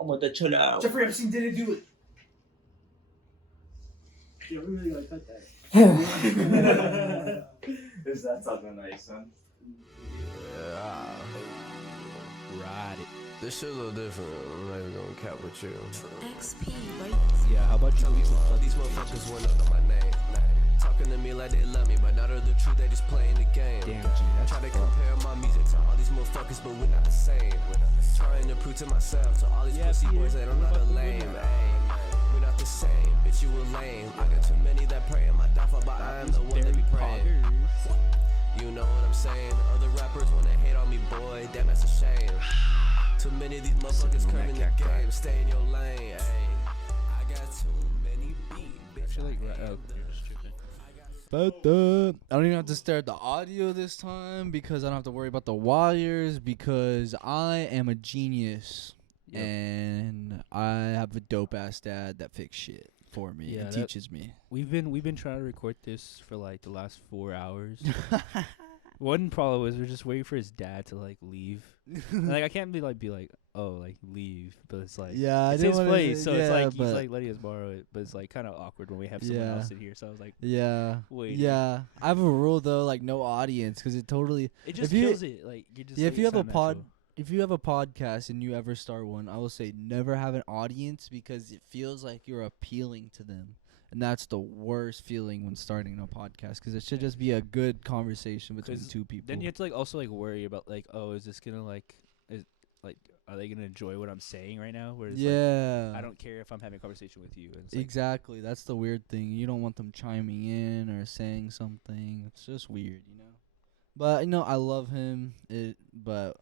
I'm gonna chill out. Jeffrey Epstein didn't do it. Yeah, we really gotta cut that. Is that something nice, son? Ride it. This shit a little different. I'm not even gonna cap with you. XP, right? Yeah, how about you? These motherfuckers went under my name. Talking to me like they love me, but not of the truth, they just playing the game. Damn, G, that's Try to compare my music to all these motherfuckers, but we're not the same. Trying to prove to myself, to all these pussy boys that I'm not a lame. We're not the same, bitch, you a lame. I got too many that pray in my downfall, but I am the one that be praying. You know what I'm saying? Other rappers wanna hate on me, boy, damn, that's a shame. Too many of these motherfuckers come in the game, stay in your lane. I got too many beats, bitch. I feel like I don't even have to stare at the audio this time because I don't have to worry about the wires because I am a genius and I have a dope ass dad that fix shit for me and teaches me. we've been trying to record this for like the last 4 hours. One problem was we're just waiting for his dad to like leave. Like I can't be like oh like leave, but it's like it's his place, so it's like he's like letting us borrow it, but it's like kind of awkward when we have someone else in here. So I was like, wait, I have a rule though, like no audience, because it just kills it. Like you just if you have a podcast and you ever start one, I will say never have an audience because it feels like you're appealing to them. And that's the worst feeling when starting a podcast because it should just be a good conversation between two people. Then you have to like also like worry about like, oh, is this gonna like are they gonna enjoy what I'm saying right now? Whereas like, I don't care if I'm having a conversation with you. It's exactly. Like, that's the weird thing. You don't want them chiming in or saying something. It's just weird, you know. But I love him. But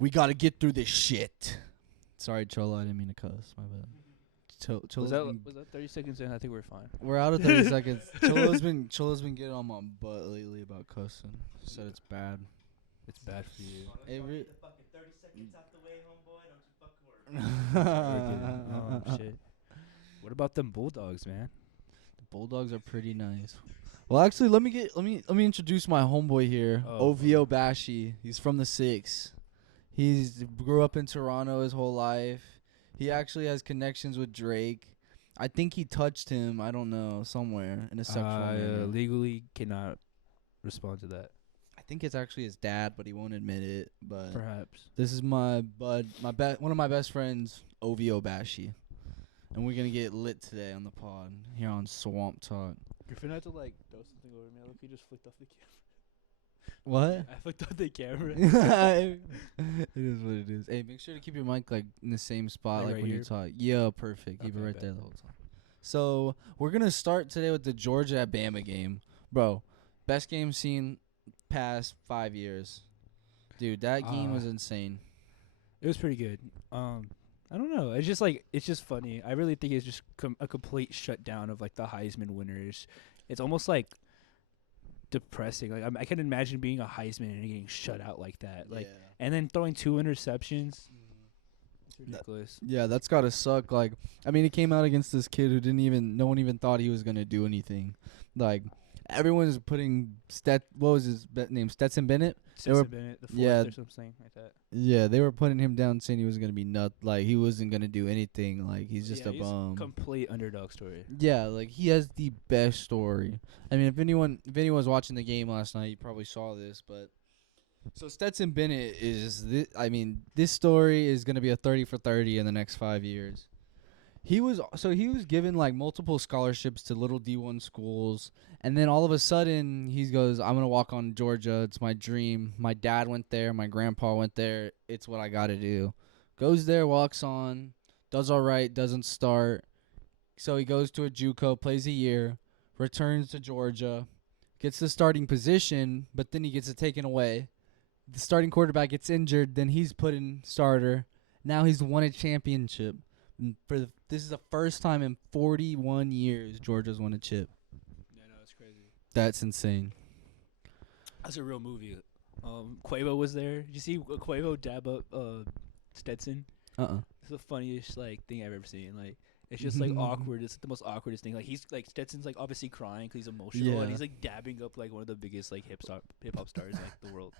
we gotta get through this shit. Sorry, Cholo. I didn't mean to cuss. My bad. Was that 30 seconds in? I think we're fine. We're out of 30 seconds. Cholo's been getting on my butt lately about cussing. Said it's bad. It's bad for you. The fucking 30 seconds out the way, homeboy. Don't you fucking worry. Shit. What about them Bulldogs, man? The Bulldogs are pretty nice. Well, actually, let me introduce my homeboy here, OvO Master. He's from the 6. He's grew up in Toronto his whole life. He actually has connections with Drake. I think he touched him, I don't know, somewhere in a sexual manner. Legally cannot respond to that. I think it's actually his dad, but he won't admit it. But perhaps. This is my bud, one of my best friends, OvO Master. And we're going to get lit today on the pod here on Swamp Talk. You're finna have to like throw something over me. Look, you just flicked off the camera. What? I flicked off the camera. It is what it is. Hey, make sure to keep your mic like in the same spot like right when here? you talk. Yeah, perfect. Keep it right there the whole time. So we're gonna start today with the Georgia at Bama game, bro. Best game seen past 5 years, dude. That game was insane. It was pretty good. I don't know. It's just funny. I really think it's just a complete shutdown of like the Heisman winners. It's almost like depressing. Like I can imagine being a Heisman and getting shut out like that. Like and then throwing 2 interceptions. It's ridiculous. That's gotta suck. Like I mean, he came out against this kid who no one even thought he was gonna do anything. Like everyone's putting what was his name? Stetson Bennett. Bennett, the fourth or something like that. Yeah, they were putting him down, saying he was gonna be like he wasn't gonna do anything. Like he's just a bum. Complete underdog story. Yeah, like he has the best story. I mean, if anyone was watching the game last night, you probably saw this. But so Stetson Bennett this story is gonna be a 30 for 30 in the next 5 years. He was given like multiple scholarships to little D1 schools, and then all of a sudden he goes, "I'm gonna walk on Georgia. It's my dream. My dad went there. My grandpa went there. It's what I gotta do." Goes there, walks on, does all right, doesn't start. So he goes to a JUCO, plays a year, returns to Georgia, gets the starting position, but then he gets it taken away. The starting quarterback gets injured, then he's put in starter. Now he's won a championship. This is the first time in 41 years Georgia's won a chip. Yeah, no, it's crazy. That's insane. That's a real movie. Quavo was there. Did you see Quavo dab up Stetson? It's the funniest like thing I've ever seen. Like it's just like awkward. It's the most awkwardest thing. Like he's like Stetson's like obviously crying because he's emotional, and he's like dabbing up like one of the biggest like hip hop stars in like the world.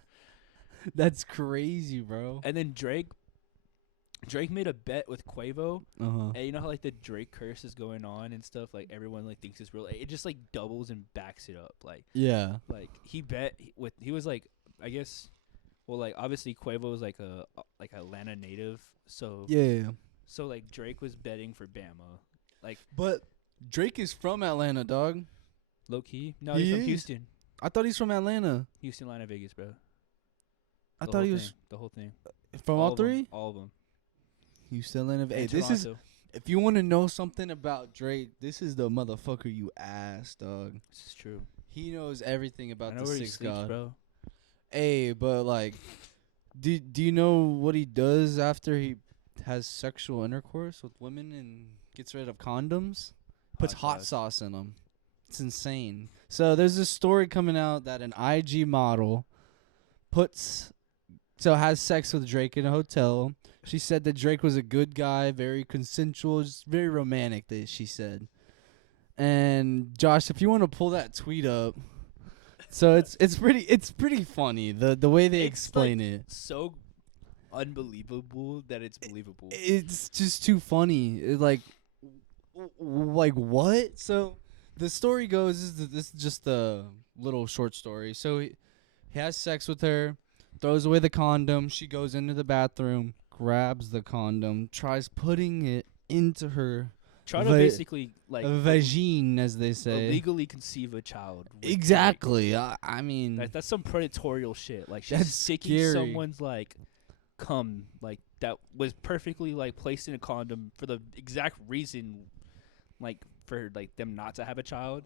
That's crazy, bro. And then Drake made a bet with Quavo, Uh-huh. and you know how like the Drake curse is going on and stuff. Like everyone like thinks it's real. It just like doubles and backs it up. Yeah. Like he bet he was like, I guess, well, like obviously Quavo was like a Atlanta native, so Yeah. so like Drake was betting for Bama, like But Drake is from Atlanta, dog. low key. No, He he's from is? Houston, I thought he's from Atlanta. Atlanta, Vegas, bro. I The thought whole he was thing, the whole thing. from all of 'em, three. all of them. Houston, Atlanta. Hey, And this is Toronto. if you want to know something about Drake, this is the motherfucker you asked, dog. This is true. He knows everything about I know the where he six sleeps, god. bro. Hey, but like, do you know what he does after he has sexual intercourse with women and gets rid of condoms? Puts hot sauce in them. It's insane. So there's this story coming out that an IG model has sex with Drake in a hotel. She said that Drake was a good guy, very consensual, just very romantic, she said. And Josh, if you want to pull that tweet up. So it's pretty funny the way they It's, explain like, it. So unbelievable that it's believable. It's just too funny. Like what? So the story goes this is just a little short story. So he has sex with her, throws away the condom. She goes into the bathroom, grabs the condom, tries putting it into her Try to basically like vagine, as they say. illegally conceive a child. with Exactly. I mean, Drake. That's some predatorial shit. Like she's That's sticking scary. someone's like cum like that was perfectly like placed in a condom for the exact reason, like for like them not to have a child.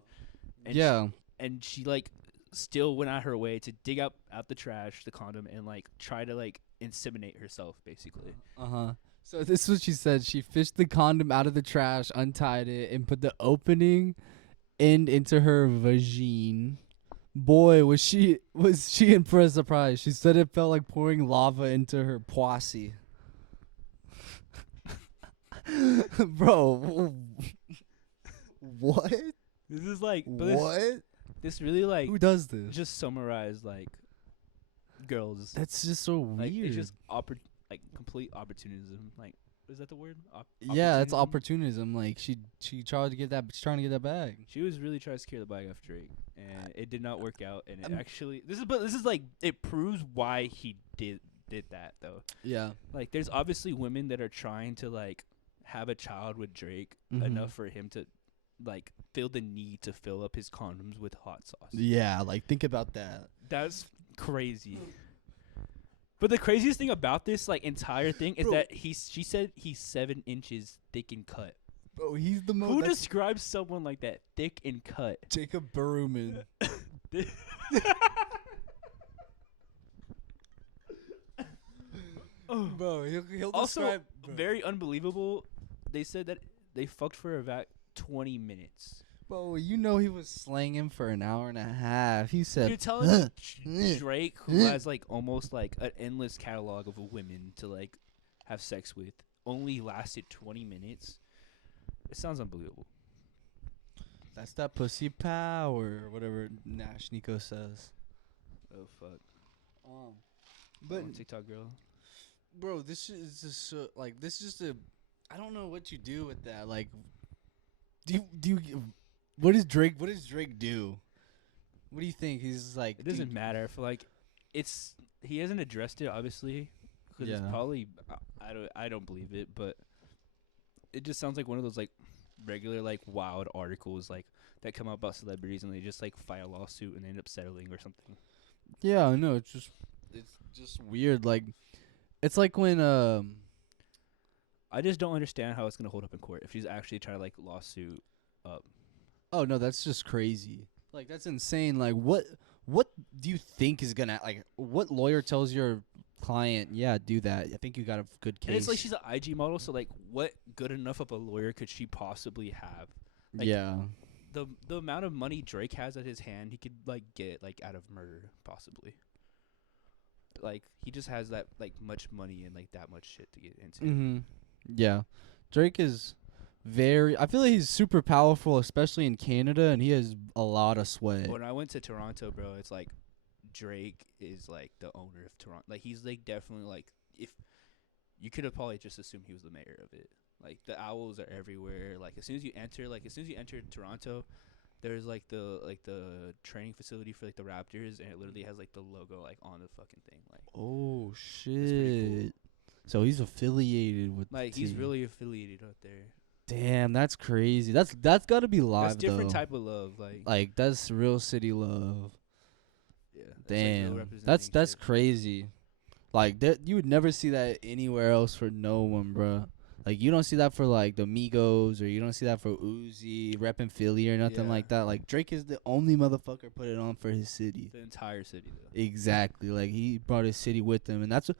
And yeah. and she like still went out her way to dig out the trash, the condom, and like try to like inseminate herself, basically. Uh-huh. So this is what she said. She fished the condom out of the trash, untied it, and put the opening end into her vagine. Boy, was she in for a surprise. She said it felt like pouring lava into her pussy. Bro, what? This is like, but What? this really like Who does this? just summarize like girls. That's just so Like weird. it's just like complete opportunism. Like, is that the word? Yeah, that's opportunism? opportunism. Like she tried to get that. She's trying to get that bag. She was really trying to secure the bag off Drake, and it did not work out. And it I'm- actually, this is like it proves why he did that though. Yeah. Like, there's obviously women that are trying to like have a child with Drake Mhm. enough for him to like feel the need to fill up his condoms with hot sauce. Yeah. Like think about that. That's crazy. But the craziest thing about this like entire thing is Bro. that she said he's 7 inches thick and cut. Bro, he's the Who describes someone like that, thick and cut? Jacob Berman. Bro, he'll Also, describe. Bro. very unbelievable. They said that they fucked for about 20 minutes. Bro, you know he was slaying for an hour and a half. He said, You're telling me Drake, who has like almost like an endless catalog of women to like have sex with, only lasted 20 minutes? It sounds unbelievable. "That's that pussy power," or whatever Nash Nico says. Oh fuck. But But TikTok girl. bro, this is just like this is just a. I don't know what you do with that. Like, do you? What does Drake do? What do you think? He's like. It doesn't matter. For like, he hasn't addressed it obviously, because Yeah. it's probably I don't believe it, but it just sounds like one of those like regular like wild articles like that come out about celebrities and they just like file a lawsuit and end up settling or something. Yeah, I know. It's just weird. Like, it's like when I just don't understand how it's gonna hold up in court if she's actually trying to like lawsuit up. Oh no, that's just crazy. Like that's insane. Like what do you think is gonna like what lawyer tells your client, yeah, do that? I think you got a good case. And it's like she's an IG model, so like what good enough of a lawyer could she possibly have? Like, yeah. The amount of money Drake has at his hand, he could like get like out of murder possibly. Like he just has that like much money and like that much shit to get into. Mm-hmm. Yeah. Drake is I feel like he's super powerful, especially in Canada, and he has a lot of sway. When I went to Toronto, bro, it's like Drake is like the owner of Toronto. Like he's like definitely like if you could have probably just assumed he was the mayor of it. Like the owls are everywhere. Like as soon as you enter Toronto, there's like the training facility for like the Raptors, and it literally has like the logo like on the fucking thing. Like Oh pretty shit! So he's affiliated with. like the he's team. really affiliated out there. Damn, that's crazy. That's got to be live That's different though. type of love. Like that's real city love. Yeah. That's, Damn, like, real that's representing shit. crazy. Like that, you would never see that anywhere else for no one, bruh. Like you don't see that for like the Migos, or you don't see that for Uzi repping Philly or nothing Yeah. like that. Like Drake is the only motherfucker put it on for his city. The entire city though. Exactly. Like he brought his city with him, and that's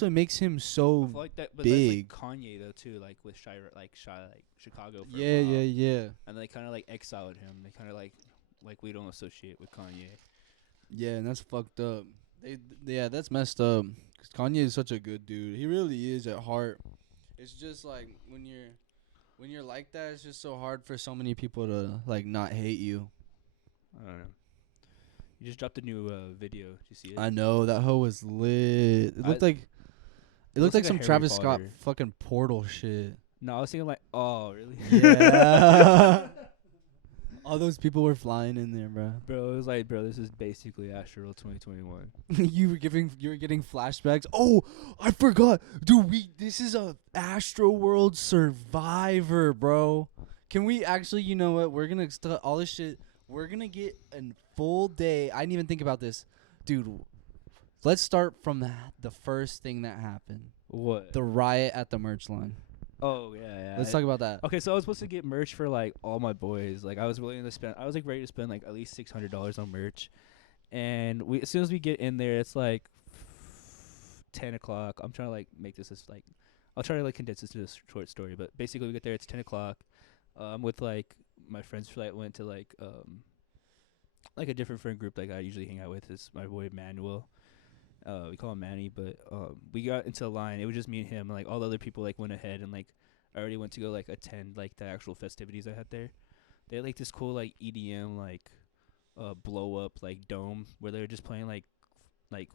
what makes him I so feel like that, but big. that's like Kanye though too, like with Chicago. For Yeah, a while. yeah. And they kind of like exiled him. They kind of like we don't associate with Kanye. Yeah, and that's fucked up. Yeah, that's messed up. 'Cause Kanye is such a good dude. He really is at heart. It's just like when you're like that, it's just so hard for so many people to like not hate you. I don't know. You just dropped a new video. Did you see it? I know that hoe was lit. It looked like looks like a some Harry Travis Scott Potter. fucking Portal shit. No, I was thinking like, oh really? Yeah. All those people were flying in there, bro. Bro, it was like, bro, this is basically Astroworld 2021. you were getting flashbacks. Oh, I forgot, dude. This is a Astroworld Survivor, bro. Can we actually? You know what? We're gonna all this shit. We're gonna get a full day. I didn't even think about this, dude. Let's start from the first thing that happened. What? The riot at the merch line. Oh yeah. Let's talk about that. Okay, so I was supposed to get merch for like all my boys. Like I was willing to spend. I was like ready to spend like at least $600 on merch, and as soon as we get in there, it's like 10 o'clock. I'm trying to like make this as like, I'll try to like condense this to a short story. But basically, we get there. It's 10 o'clock. I'm with like my friends who like went to like a different friend group like I usually hang out with. Is my boy Manuel. We call him Manny, but we got into the line. It was just me and him. Like all the other people like went ahead and like I already went to go like attend like the actual festivities I had there. They had like this cool like EDM like blow up like dome where they were just playing like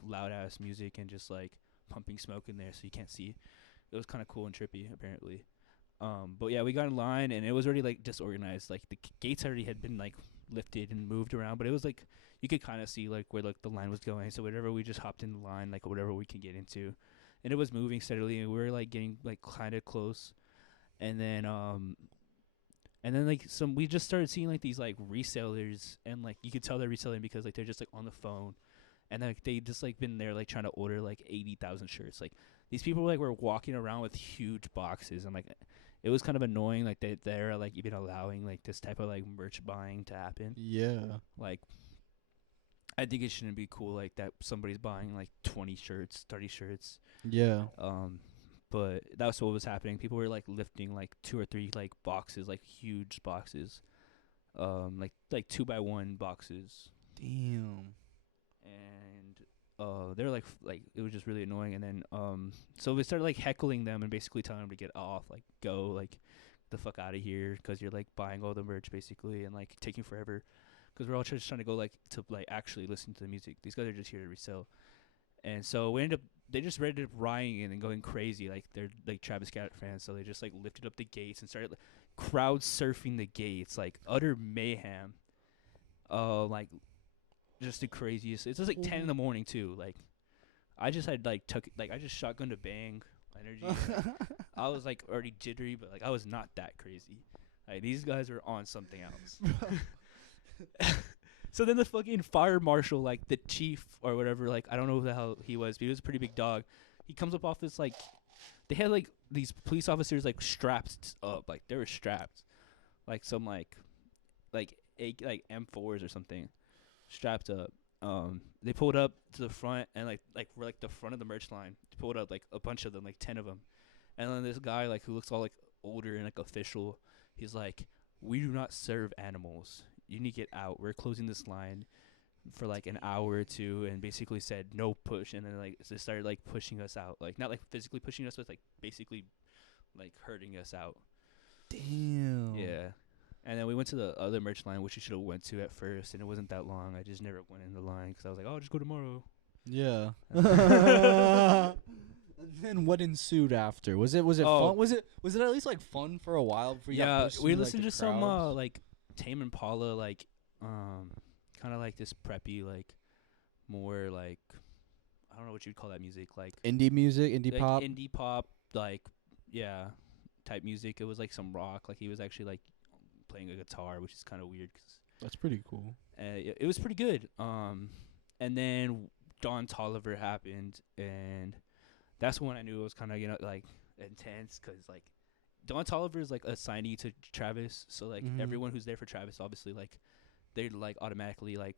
loud ass music and just like pumping smoke in there so you can't see. It was kind of cool and trippy apparently. But yeah, we got in line and it was already like disorganized. Like the gates already had been like lifted and moved around, but it was like you could kind of see like where like the line was going. So whatever, we just hopped in the line like whatever we could get into, and it was moving steadily and we were like getting like kind of close, and then like we just started seeing like these like resellers, and like you could tell they're reselling because like they're just like on the phone, and like they just like been there like trying to order like 80,000 shirts. Like these people like were walking around with huge boxes, and like it was kind of annoying like they're like even allowing like this type of like merch buying to happen. Yeah. Like I think it shouldn't be cool like that somebody's buying like 20 shirts, 30 shirts. Yeah. But that's what was happening. People were like lifting like 2 or 3 like boxes, like huge boxes. Like 2x1 boxes. Damn. And they were like it was just really annoying. And then so we started like heckling them and basically telling them to get off, like go like the fuck out of here, because you're like buying all the merch basically and like taking forever. Because we're all just trying to go like to like actually listen to the music. These guys are just here to resell. And so they just ended up rioting and going crazy. Like they're like Travis Scott fans, so they just like lifted up the gates and started like, crowd surfing the gates, like utter mayhem. Like just the craziest. It's just like 10 in the morning too. Like I just had I just shotgunned a bang energy. Like, I was like already jittery, but like I was not that crazy. Like these guys were on something else. So then the fucking fire marshal, like the chief or whatever, like I don't know who the hell he was, but he was a pretty big dog. He comes up off this like, they had like these police officers like strapped up, like they were strapped, like some like M4s or something, strapped up. They pulled up to the front and like we're like the front of the merch line. They pulled up like a bunch of them, like 10 of them, and then this guy like who looks all like older and like official, he's like, "We do not serve animals. You need to get out. We're closing this line for like an hour or two," and basically said no push, and then like they started like pushing us out, like not like physically pushing us, but like basically like hurting us out. Damn. Yeah. And then we went to the other merch line, which we should have went to at first, and it wasn't that long. I just never went in the line because I was like, "Oh, I'll just go tomorrow." Yeah. And then what ensued after? Was it Oh. fun? Was it at least like fun for a while before you got Yeah, pushed we into, listened like, to the some crowds? like Tame Impala, like kind of like this preppy, like more like I don't know what you'd call that music, like Indie music, indie like pop. indie pop, like yeah, type music. It was like some rock, like he was actually like playing a guitar, which is kind of weird 'cause That's pretty cool. it was pretty good. And then Don Tolliver happened, and that's when I knew it was kind of like intense, 'cause like Don Tolliver is like a signee to Travis, so like Mhm. everyone who's there for Travis, obviously like they're like automatically like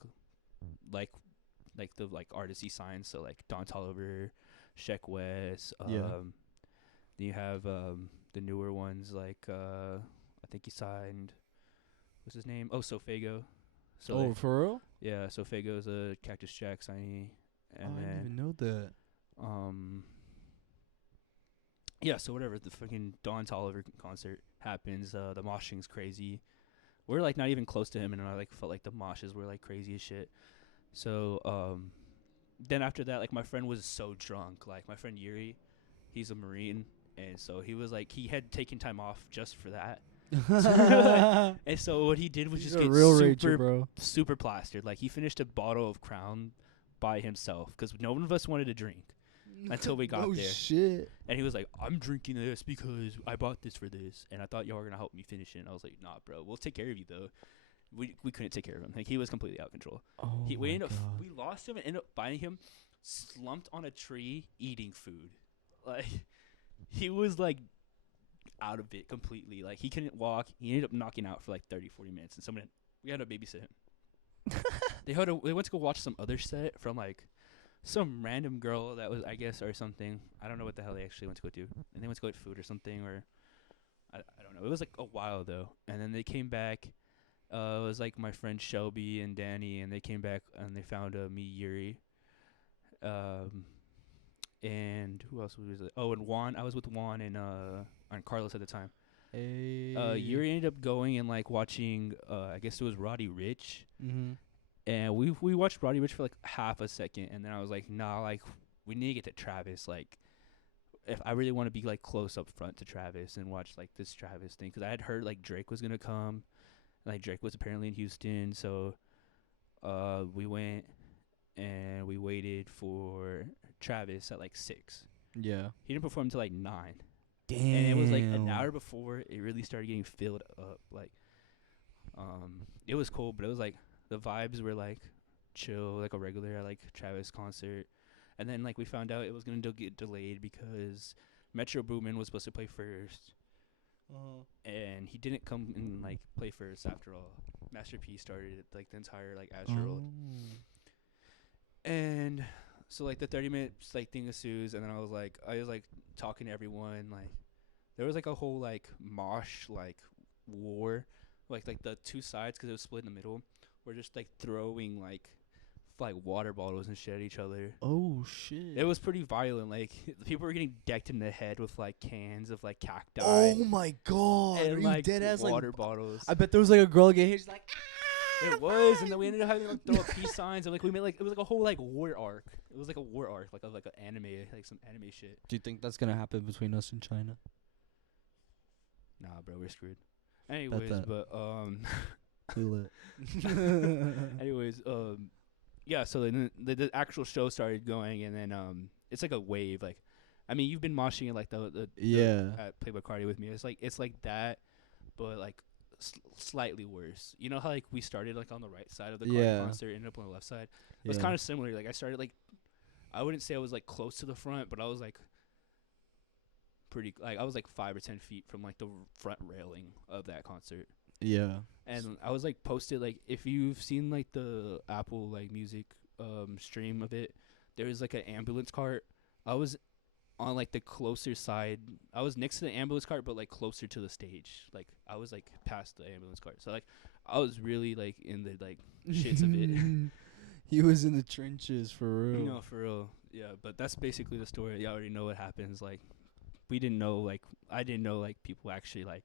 the like artists he signs. So like Don Tolliver, Sheck West. Yeah. Then you have the newer ones like I think he signed, what's his name? Oh, Sofago. So Oh, like, for real? yeah, Sofago's a Cactus Jack signee, and I didn't then even know that. yeah, so whatever, the fucking Don Tolliver concert happens, the moshing's crazy. We're like not even close to him, and I like felt like the moshes were like crazy as shit. So then after that, like my friend was so drunk. Like my friend Yuri, he's a Marine, and so he was like he had taken time off just for that. And so what he did was He's just a get real super rager, bro. super plastered. Like he finished a bottle of Crown by himself because no one of us wanted to drink until we got Oh there. shit. And he was like, "I'm drinking this because I bought this for this, and I thought y'all were gonna help me finish it." And I was like, "Nah, bro, we'll take care of you though." We couldn't take care of him. Like he was completely out of control. Oh We my ended up God. we lost him and ended up finding him slumped on a tree eating food. Like he was like out of it completely. Like he couldn't walk. He ended up knocking out for like 30-40 minutes, and we had to babysit him. They went to go watch some other set from like some random girl that was, I guess, or something. I don't know what the hell they actually went to go do. And they went to go get food or something, or I don't know. It was like a while though. And then they came back. It was like my friend Shelby and Danny, and they came back and they found me, Yuri, and who else was it? Oh, and Juan. I was with Juan and Carlos at the time. Hey. Yuri ended up going and like watching. I guess it was Roddy Ricch. Mhm. And we watched Roddy Ricch for like half a second, and then I was like, nah, like we need to get to Travis. Like, if I really want to be like close up front to Travis and watch like this Travis thing, because I had heard like Drake was gonna come, like Drake was apparently in Houston, so we went and we waited for Travis at like 6. Yeah. He didn't perform until like 9, Damn. and it was like an hour before it really started getting filled up. Like, it was cool, but it was like. The vibes were like chill, like a regular like Travis concert, and then like we found out it was gonna get delayed because Metro Boomin was supposed to play first, and he didn't come and like play first. After all, Master P started like the entire like Astroworld, and so like the 30 minutes like thing ensues, and then I was like talking to everyone. Like there was like a whole like mosh like war, like the two sides because it was split in the middle. We're just like throwing like water bottles and shit at each other. Oh shit. It was pretty violent. Like people were getting decked in the head with like cans of like cacti. Oh my God. And Are you like dead ass water like bottles. I bet there was like a girl get hit. She's like, It was, and then we ended up having to like, throw up peace signs, and like we made like it was like a whole like war arc. It was like a war arc, like of like an anime, like some anime shit. do you think that's gonna happen between us and China? Nah, bro, we're screwed. Anyways, that. but Too lit. anyways, yeah. So then the actual show started going, and then it's like a wave. Like, I mean, you've been moshing at like the Yeah. at Playboy Cardi with me. It's like that, but like slightly worse. You know how like we started like on the right side of the Cardi Yeah. concert, ended up on the left side. It was kind of similar. Like I started like, I wouldn't say I was like close to the front, but I was like pretty like I was like 5 or 10 feet from like the front railing of that concert. Yeah. And I was like posted like if you've seen like the Apple like music stream of it, there was like an ambulance cart. I was on like the closer side. I was next to the ambulance cart, but like closer to the stage. Like I was like past the ambulance cart. So like I was really like in the like shits of it. He was in the trenches for real. No, for real. Yeah, but that's basically the story. You already know what happens. Like we didn't know like I didn't know like people actually like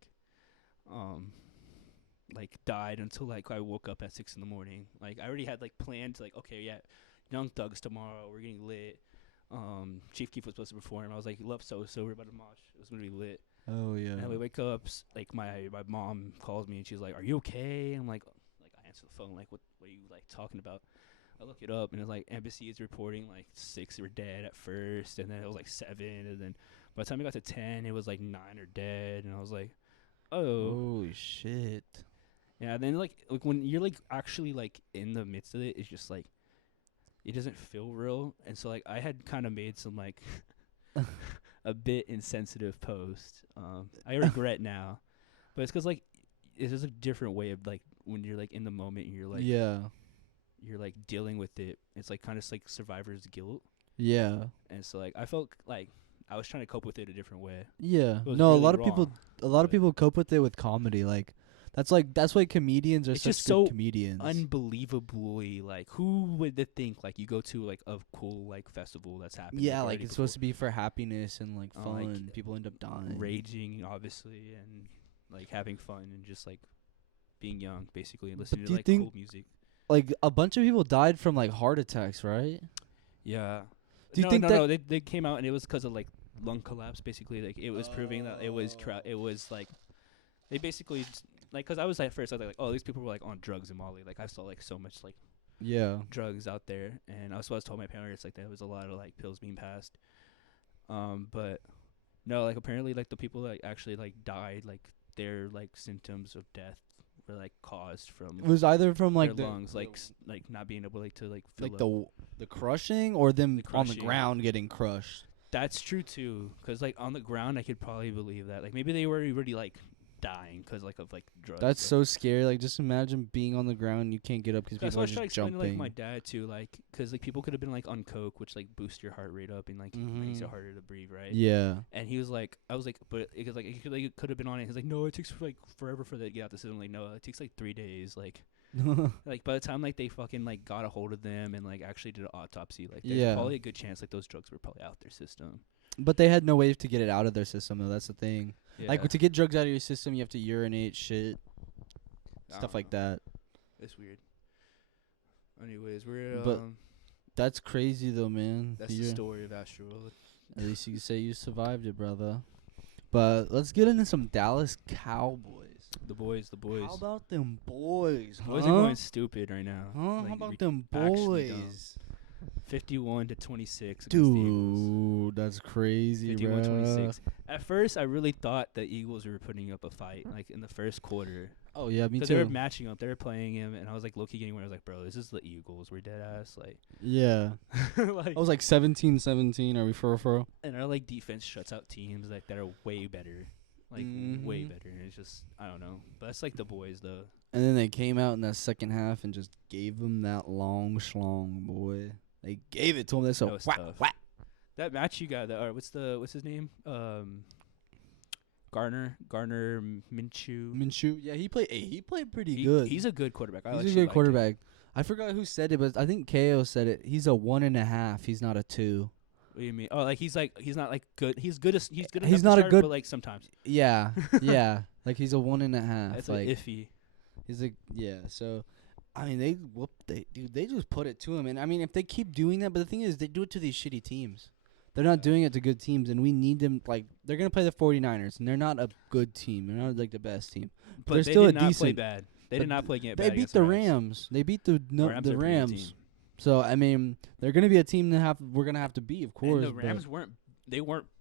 like died until like I woke up at 6 in the morning. Like I already had like plans. Like okay, yeah, Young Thugs tomorrow. We're getting lit. Chief Keef was supposed to perform. I was like, love so we're about to mosh. It was gonna be lit. Oh yeah. And we wake up. Like my mom calls me and she's like, "Are you okay?" I'm like I answer the phone. Like what are you like talking about? I look it up and it's like embassy is reporting like 6 were dead at first, and then it was like 7, and then by the time it got to 10, it was like 9 are dead, and I was like, oh, Holy shit. yeah. Then like when you're like actually like in the midst of it, it's just like it doesn't feel real, and so like I had kind of made some like a bit insensitive post. I regret now, but it's 'cause like it's just a different way of like when you're like in the moment and you're like you're like dealing with it. It's like kind of like survivor's guilt. Yeah. And so like I felt like I was trying to cope with it a different way. Yeah. It was No, really a lot of but people cope with it with comedy. Like that's why comedians are It's such just good so comedians. unbelievably like who would think like you go to like a cool like festival that's happening. Yeah, like it's supposed to be for happiness and like fun. like, People end up dying. raging obviously and like having fun and just like being young basically and listening do to you like think- cool music. Like a bunch of people died from like heart attacks, right? Yeah. Do you no, think no, that- no, they came out and it was 'cause of like lung collapse basically. Like it was proving that it was it was like they basically like 'cause I was at first I was like, oh, these people were like on drugs in Mali. Like I saw like so much like Yeah. drugs out there, and I was told my parents like there was a lot of like pills being passed. But no, like apparently like the people that actually like died, like their like symptoms of death were like caused from It was either from like their the lungs, like like not being able like to like fill like up. the crushing or them The on the crushing. ground getting crushed. That's true too, 'cause like on the ground I could probably believe that. Like maybe they were already like dying 'cause like of like drugs. That's but- so scary. Like just imagine being on the ground and you can't get up because That's people why I are was trying just to explain to like jumping. my dad too, like 'cause like people could have been like on coke, which like boost your heart rate up and like makes it Mhm. harder to breathe, right? Yeah. And he was like, I was like, but because like it could have been on it. He's like, no, it takes like forever for that to get out the system. Like, no, it takes like 3 days. Like by the time like they fucking like got a hold of them and like actually did an autopsy, like there's Yeah. probably a good chance like those drugs were probably out their system. But they had no way to get it out of their system though. That's the thing. Yeah. Like to get drugs out of your system, you have to urinate, shit, I stuff don't like know. that. It's weird. Anyways, we're But That's crazy though, man. that's the story of Astroworld. At least you can say you survived it, brother. But let's get into some Dallas Cowboys. The boys. How about them boys? Boys huh? are going stupid right now. Huh? Like, How about re- them actually dumb. boys? 51-26 against the Eagles. Dude, that's crazy, 51-26. At first, I really thought the Eagles were putting up a fight, like in the first quarter. Oh yeah, me Because they were too. matching up, they were playing him, and I was like low-key getting where I was like, bro, this is the Eagles. We're dead ass, like, Yeah, like, I was like 17-17. Are we for? and our like defense shuts out teams like that are way better, like way Mhm. better. And it's just I don't know, but that's like the boys though. And then they came out in that second half and just gave them that long schlong, boy. They gave it to him. That's so That was whack, tough. whack. That match you got, what's his name? Garner Minshew. Minshew, yeah, he played pretty He- good. He's a good quarterback. I He's a actually good liked him. quarterback. I forgot who said it, but I think KO said it. He's a 1.5. He's not a 2. What do you mean? Oh, like he's not like good. He's good. He's good. He's enough not to a start, good- but like sometimes Yeah, yeah. Like he's a 1.5. it's like like iffy. he's like yeah. So, I mean, they just put it to him, and I mean, if they keep doing that, but the thing is, they do it to these shitty teams. They're not doing it to good teams, and we need them. Like they're gonna play the 49ers, and they're not a good team. They're not like the best team. But they're they still did a not play decent- bad. They but did not play bad. They beat against the Rams. Rams. They beat the Rams are a pretty good Rams. team. So I mean, they're gonna be a team that we're gonna have to beat, of course. And the but Rams weren't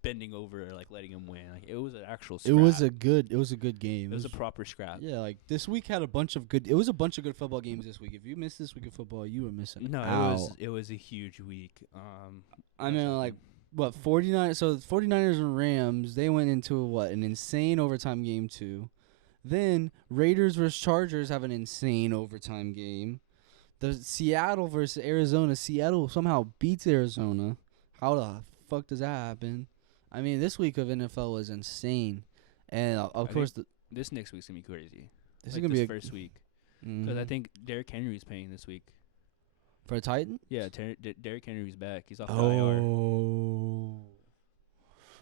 bending over or like letting him win. Like it was an actual. it Scrap. was a good game. It was a proper scrap. yeah. Like this week had a bunch of good. It was a bunch of good football games this week. If you missed this week of football, you were missing. No, out. it was a huge week. I mean, like what 49? So 49ers and Rams, they went into an insane overtime game too. Then Raiders versus Chargers have an insane overtime game. The Seattle versus Arizona. Seattle somehow beats Arizona. How the fuck does that happen? I mean, this week of NFL was insane, and of I course this next week's gonna be crazy. this Like is gonna be a first week because I Mhm. think Derrick Henry's playing this week. for a Titan. Yeah, Derrick Henry's back. He's off the IR. Oh.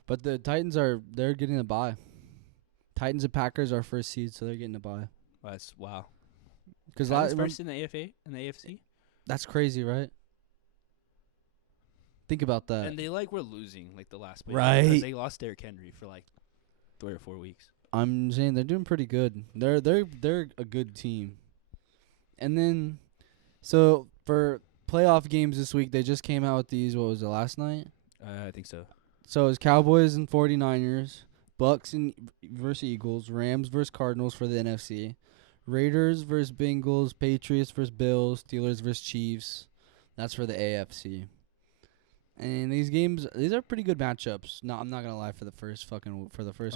But the Titans they're getting a bye. Titans and Packers are first seed, so they're getting a bye. That's wow. Because Cowboys first in the AFA and the AFC, that's crazy, right? Think about that. and they were losing the last play. Right. Because they lost Derrick Henry for 3 or 4 weeks. I'm saying they're doing pretty good. They're a good team. And then, so for playoff games this week, they just came out with these. What was it, last night? I think so. So it's Cowboys and 49ers, Bucks and versus Eagles, Rams versus Cardinals for the NFC, Raiders versus Bengals, Patriots versus Bills, Steelers versus Chiefs. That's for the AFC. And these are pretty good matchups. No, I'm not gonna lie, for the first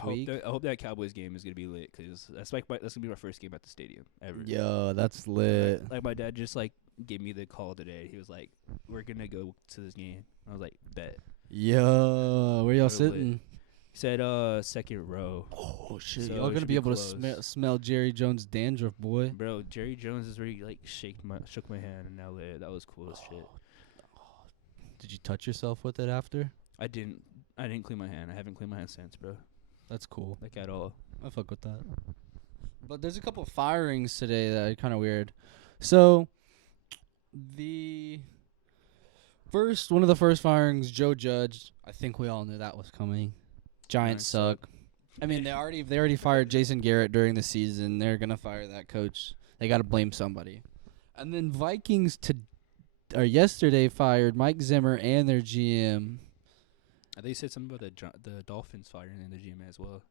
week. I hope that Cowboys game is gonna be lit, because that's gonna be my first game at the stadium ever. Yo, that's lit. My dad just gave me the call today. He was like, "We're gonna go to this game." I was like, "Bet." Yo, where y'all Real sitting? He said, second row. Oh shit, So y'all it gonna should be be able close. to smell Jerry Jones' dandruff, boy. Bro, Jerry Jones has already shook my hand and now lit. That was cool as shit. Did you touch yourself with it after? I didn't clean my hand. I haven't cleaned my hand since, bro. That's cool. At all. I fuck with that. But there's a couple of firings today that are kind of weird. So, one of the first firings, Joe Judge. I think we all knew that was coming. Giants suck. I mean, they already fired Jason Garrett during the season. They're gonna fire that coach. They got to blame somebody. And then Vikings yesterday fired Mike Zimmer and their GM. They said something about the Dolphins firing and the GM as well.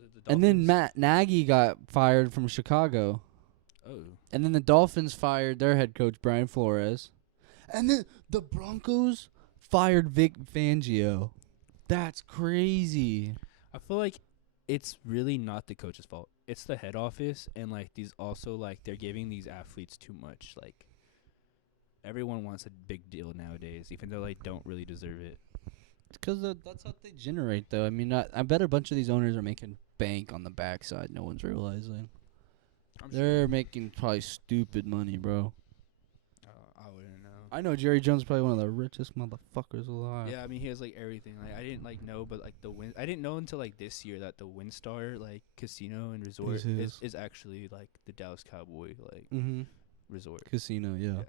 Was it the And then Dolphins? Matt Nagy got fired from Chicago. Oh. And then the Dolphins fired their head coach, Brian Flores. And then the Broncos fired Vic Fangio. That's crazy. I feel like it's really not the coach's fault. It's the head office, and these also they're giving these athletes too much. Everyone wants a big deal nowadays, even though they don't really deserve it. Because that's what they generate, though. I mean, I bet a bunch of these owners are making bank on the backside. No one's realizing. They're making probably stupid money, bro. I wouldn't know. I know Jerry Jones is probably one of the richest motherfuckers alive. Yeah, I mean, he has everything. I didn't know, but I didn't know until this year that the WinStar casino and resort is actually the Dallas Cowboy Mm-hmm. resort Casino, yeah.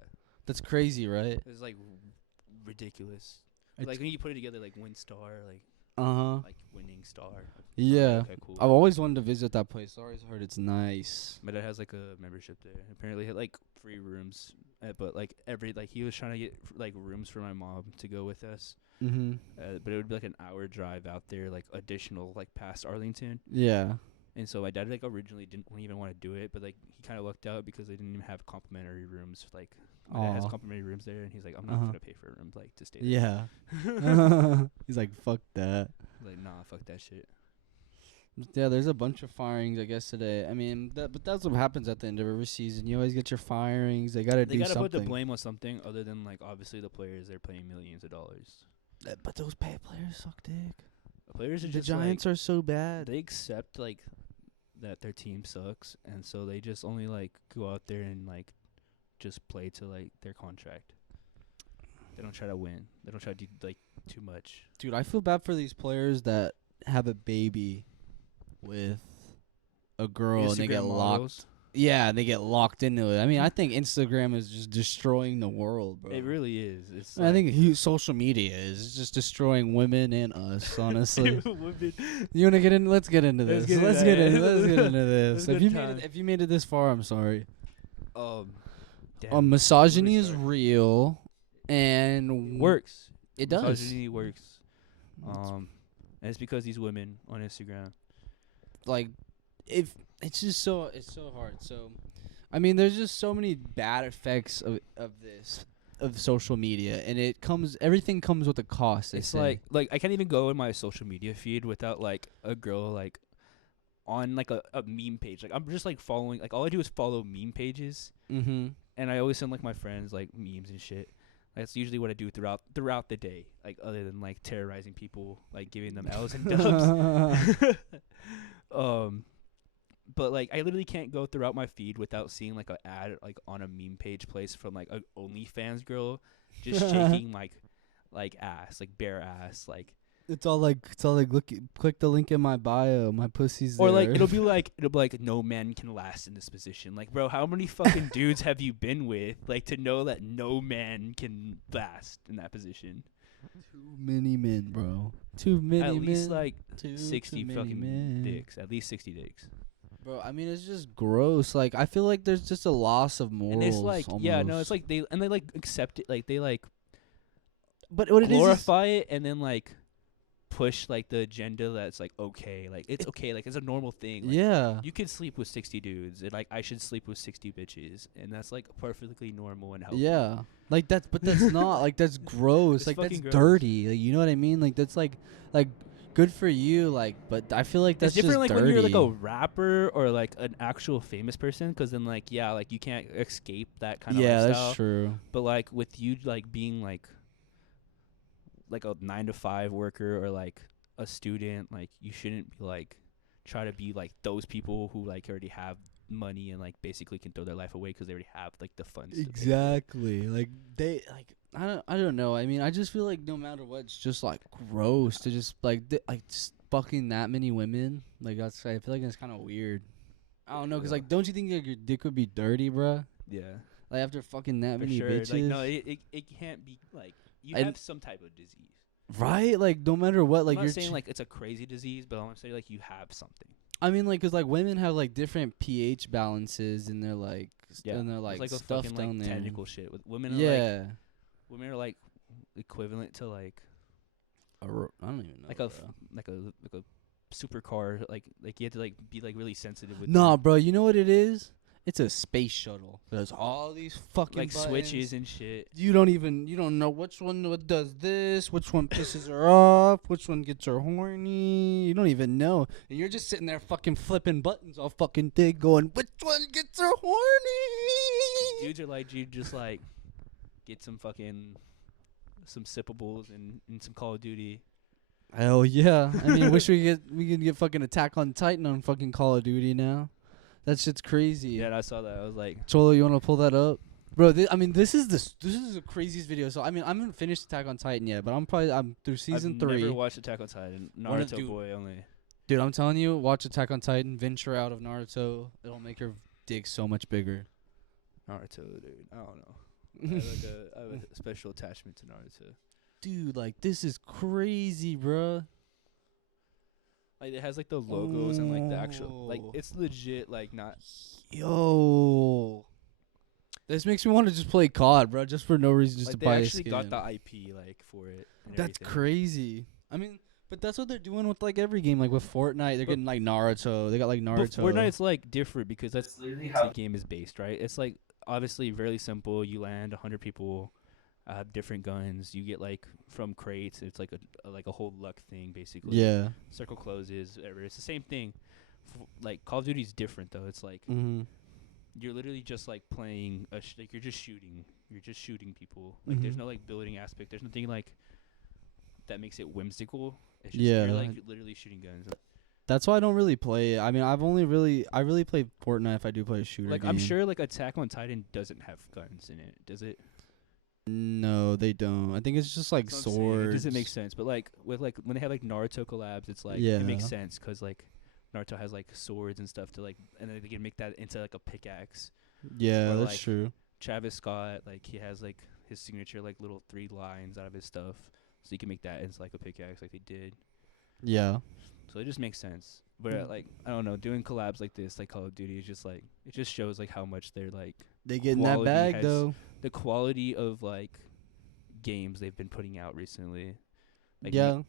That's crazy, right? It's ridiculous. It's When you put it together, WinStar, uh-huh. Winning star. Yeah. Okay, cool. I've always wanted to visit that place. I always heard it's nice. My dad has a membership there. Apparently, he had free rooms, but he was trying to get rooms for my mom to go with us. Mm-hmm. But it would be an hour drive out there, additional past Arlington. Yeah. And so my dad originally didn't even want to do it, but he kind of lucked out because they didn't even have complimentary rooms. My dad has complimentary rooms there, and he's like, I'm not gonna pay for a room to stay there. Yeah. He's like, fuck that. Nah, fuck that shit. Yeah, there's a bunch of firings, I guess, today. I mean, but that's what happens at the end of every season. You always get your firings. They gotta do something. Put the blame on something other than obviously the players. They're paying millions of dollars. But those players suck dick. The players are The just Giants are so bad. they accept that their team sucks, and so they just only go out there and just play to their contract. They don't try to win. They don't try to do too much. Dude, I feel bad for these players that have a baby with a girl and they get Instagram locked. models. Yeah, they get locked into it. I mean, I think Instagram is just destroying the world, bro. It really is. It's I think social media is just destroying women and us, honestly. You want to get in? Let's get into this. Let's get into this. If you made it this far, I'm sorry. Damn. Misogyny is real and Works. It does. Misogyny works. And it's because these women on Instagram. If it's so hard. So, I mean, there's just so many bad effects of social media, and everything comes with a cost. It's I can't even go in my social media feed without a girl on a meme page. I'm just following. All I do is follow meme pages. Mm-hmm. And I always send my friends memes and shit. That's usually what I do throughout the day. Other than terrorizing people, giving them L's and dubs. But I literally can't go throughout my feed without seeing an ad on a meme page placed from a OnlyFans girl just shaking ass, bare ass, It's all like look, click the link in my bio. My pussy's Or there. like it'll be like no man can last in this position. Like, bro, how many fucking dudes have you been with like to know that no man can last in that position? Too many men, bro. Too many men. At least like Too 60 many fucking men. dicks. At least 60 dicks. Bro, I mean, it's just gross. Like, I feel like there's just a loss of morals. And it's like, yeah, no, it's almost. like they like accept it, like they like But what it is glorify it, and then like push like the agenda that's like okay, like it's okay, like it's a normal thing. Like, yeah. you could sleep with 60 dudes, and like I should sleep with 60 bitches, and that's like perfectly normal and healthy. Yeah. Like that's but that's not like that's gross. It's Like that's fucking gross. dirty. Like you know what I mean? Like that's like good for you, like, but I feel like that's It's different just like dirty. when you're like a rapper or like an actual famous person, because then like yeah, like you can't escape that kind of yeah, lifestyle. that's true. But like with you like being like a 9 to 5 worker or like a student, like you shouldn't be like try to be like those people who like already have money and like basically can throw their life away because they already have like the funds. to pay for it. Exactly. Like they like I don't know. I mean, I just feel like no matter what, it's just like gross to just like just fucking that many women. Like that's I feel like it's kind of weird. I don't know, cause like don't you think like your dick would be dirty, bruh? Yeah, Like after fucking that for many sure. bitches, Like no, it can't be like you And- have some type of disease. right? Like no matter what, like I'm you're not saying like it's a crazy disease, but I want to say like you have something. I mean, like, cause like women have like different pH balances in their like Yeah, and their it's like like a stuff fucking down like there. technical shit with women. Are, Yeah. women are like equivalent to like I don't even know. like bro. like a supercar. Like you have to like be like really sensitive with Nah, them. bro. You know what it is? It's a space shuttle. There's all these fucking like buttons. switches and shit. You don't know which one what does this, which one pisses her off, which one gets her horny. You don't even know, and you're just sitting there fucking flipping buttons all fucking day, going, which one gets her horny? Dudes are like, dude, just like get some sippables and some Call of Duty. Hell yeah! I mean, wish we could get fucking Attack on Titan on fucking Call of Duty now. That shit's crazy. Yeah, I saw that. I was like, Cholo, you wanna pull that up, bro? This is the craziest video. So I mean, I haven't finished Attack on Titan yet, but I'm through season I've 3. never watched Attack on Titan. Wanna Naruto do- boy only. Dude, I'm telling you, watch Attack on Titan. Venture out of Naruto. It'll make your dick so much bigger. Naruto, dude. I don't know. I have a special attachment to Naruto. Dude, like this is crazy, bruh. Like it has like the logos and like the actual like Oh. it's legit like not. Yo, this makes me want to just play COD, bro, just for no reason, just Like to they buy a actually skin. got the IP like for it. And That's everything. crazy. I mean, but that's what they're doing with like every game. Like with Fortnite, they're But- getting like Naruto. They got like But Naruto. Fortnite's like different because that's literally how the game is based, right? It's like obviously very simple. You land 100 people, have different guns. You get like from crates. It's like a whole luck thing basically. Yeah. Circle closes. Whatever. It's the same thing. Like Call of Duty's different though. It's like Mm-hmm. you're literally just like playing like you're just shooting. You're just shooting people. Like there's Mhm. no like building aspect. There's nothing like that makes it whimsical. It's just Yeah. you're like literally shooting guns. That's why I don't really play it. I mean, I really play Fortnite if I do play a shooter Like game. I'm sure like Attack on Titan doesn't have guns in it, does it? No, they don't. I think it's just like That's what I'm saying. swords. It doesn't make sense. But like with like when they have like Naruto collabs, it's like Yeah. it makes sense because like Naruto has like swords and stuff to like, and then they can make that into like a pickaxe. Yeah, or, that's like, true. Travis Scott, like he has like his signature like little 3 lines out of his stuff, so you can make that into like a pickaxe like they did. Yeah. So it just makes sense. But like I don't know, doing collabs like this, like Call of Duty, is just like it just shows like how much they're like They get in that quality bag has- though. the quality of like games they've been putting out recently. Like Yeah.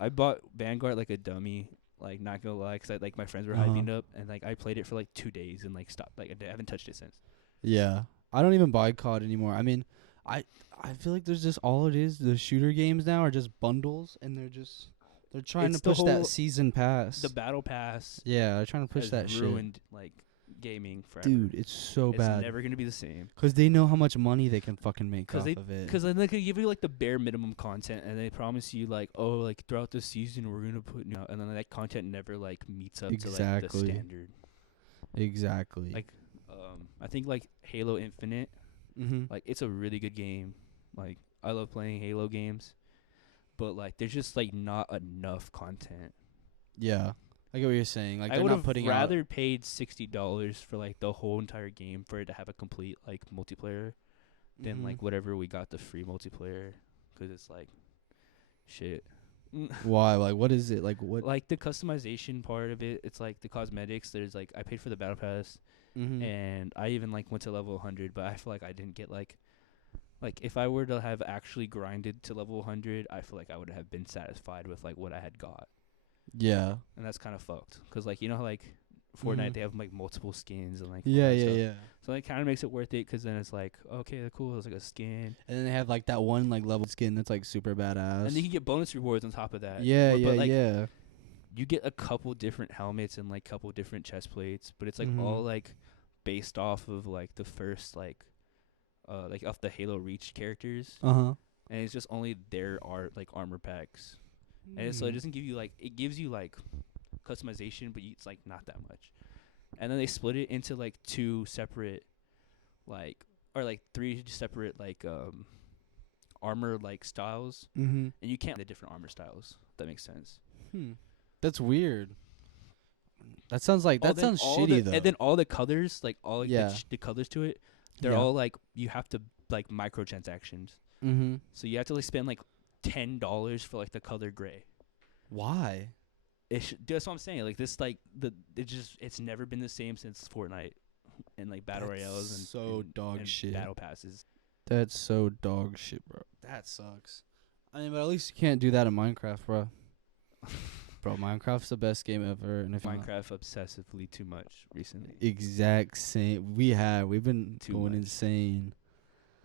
I bought Vanguard like a dummy, like not gonna lie, 'cause like my friends were Uh-huh. hyping up, and like I played it for like 2 days and like stopped. Like I haven't touched it since. Yeah. I don't even buy COD anymore. I mean, I feel like there's just all it is. The shooter games now are just bundles, and they're trying It's to the push that whole- season pass. The battle pass Yeah, they're trying to push has that shit. ruined like gaming forever. Dude, it's so it's bad. never gonna be the same. 'Cause they know how much money they can fucking make off They, of it. Because then they could give you like the bare minimum content, and they promise you like, oh, like throughout the season we're gonna put new, and then that content never like meets up to like the Exactly. standard. Exactly. Like, I think like Halo Infinite, mm-hmm. like it's a really good game. Like I love playing Halo games, but like there's just like not enough content. Yeah, I get what you're saying. Like I they're would not have putting rather out. paid $60 for like the whole entire game for it to have a complete like multiplayer than like whatever we got the free multiplayer, because it's like shit. Why? Like, what is it? Like, what? Like the customization part of it, it's like the cosmetics. There's like I paid for the battle pass, and I even like went to level 100, but I feel like I didn't get like if I were to have actually grinded to level 100, I feel like I would have been satisfied with like what I had got. Yeah. And that's kind of fucked, cause like you know how like Fortnite they have like multiple skins and like all Yeah, that yeah, stuff. yeah. So it kind of makes it worth it, cause then it's like okay, cool, it's like a skin, And then they have like that one like level skin that's like super badass. and then you can get bonus rewards on top of that. yeah, But, yeah, like, yeah. you get a couple different helmets and like couple different chest plates, but it's like all like based off of like the first like off the Halo Reach characters, And it's just only their like armor packs, and so it doesn't give you like it gives you like customization, but it's like not that much. And then they split it into like two separate like or like three separate like armor like styles, and you can't the different armor styles. If that makes sense. That's weird. That sounds like sounds shitty though. And then all the colors, like all like Yeah. the colors to it, they're all like you have to like microtransactions. So you have to like spend like $10 for like the color gray. Why? That's what I'm saying. Like this, like it's never been the same since Fortnite and like battle royales and so and, dog and shit. battle passes. That's so dog shit, bro. That sucks. I mean, but at least you can't do that in Minecraft, bro. Bro, Minecraft's the best game ever. And if Minecraft obsessively too much recently. Exact same. We've been Too going much. insane.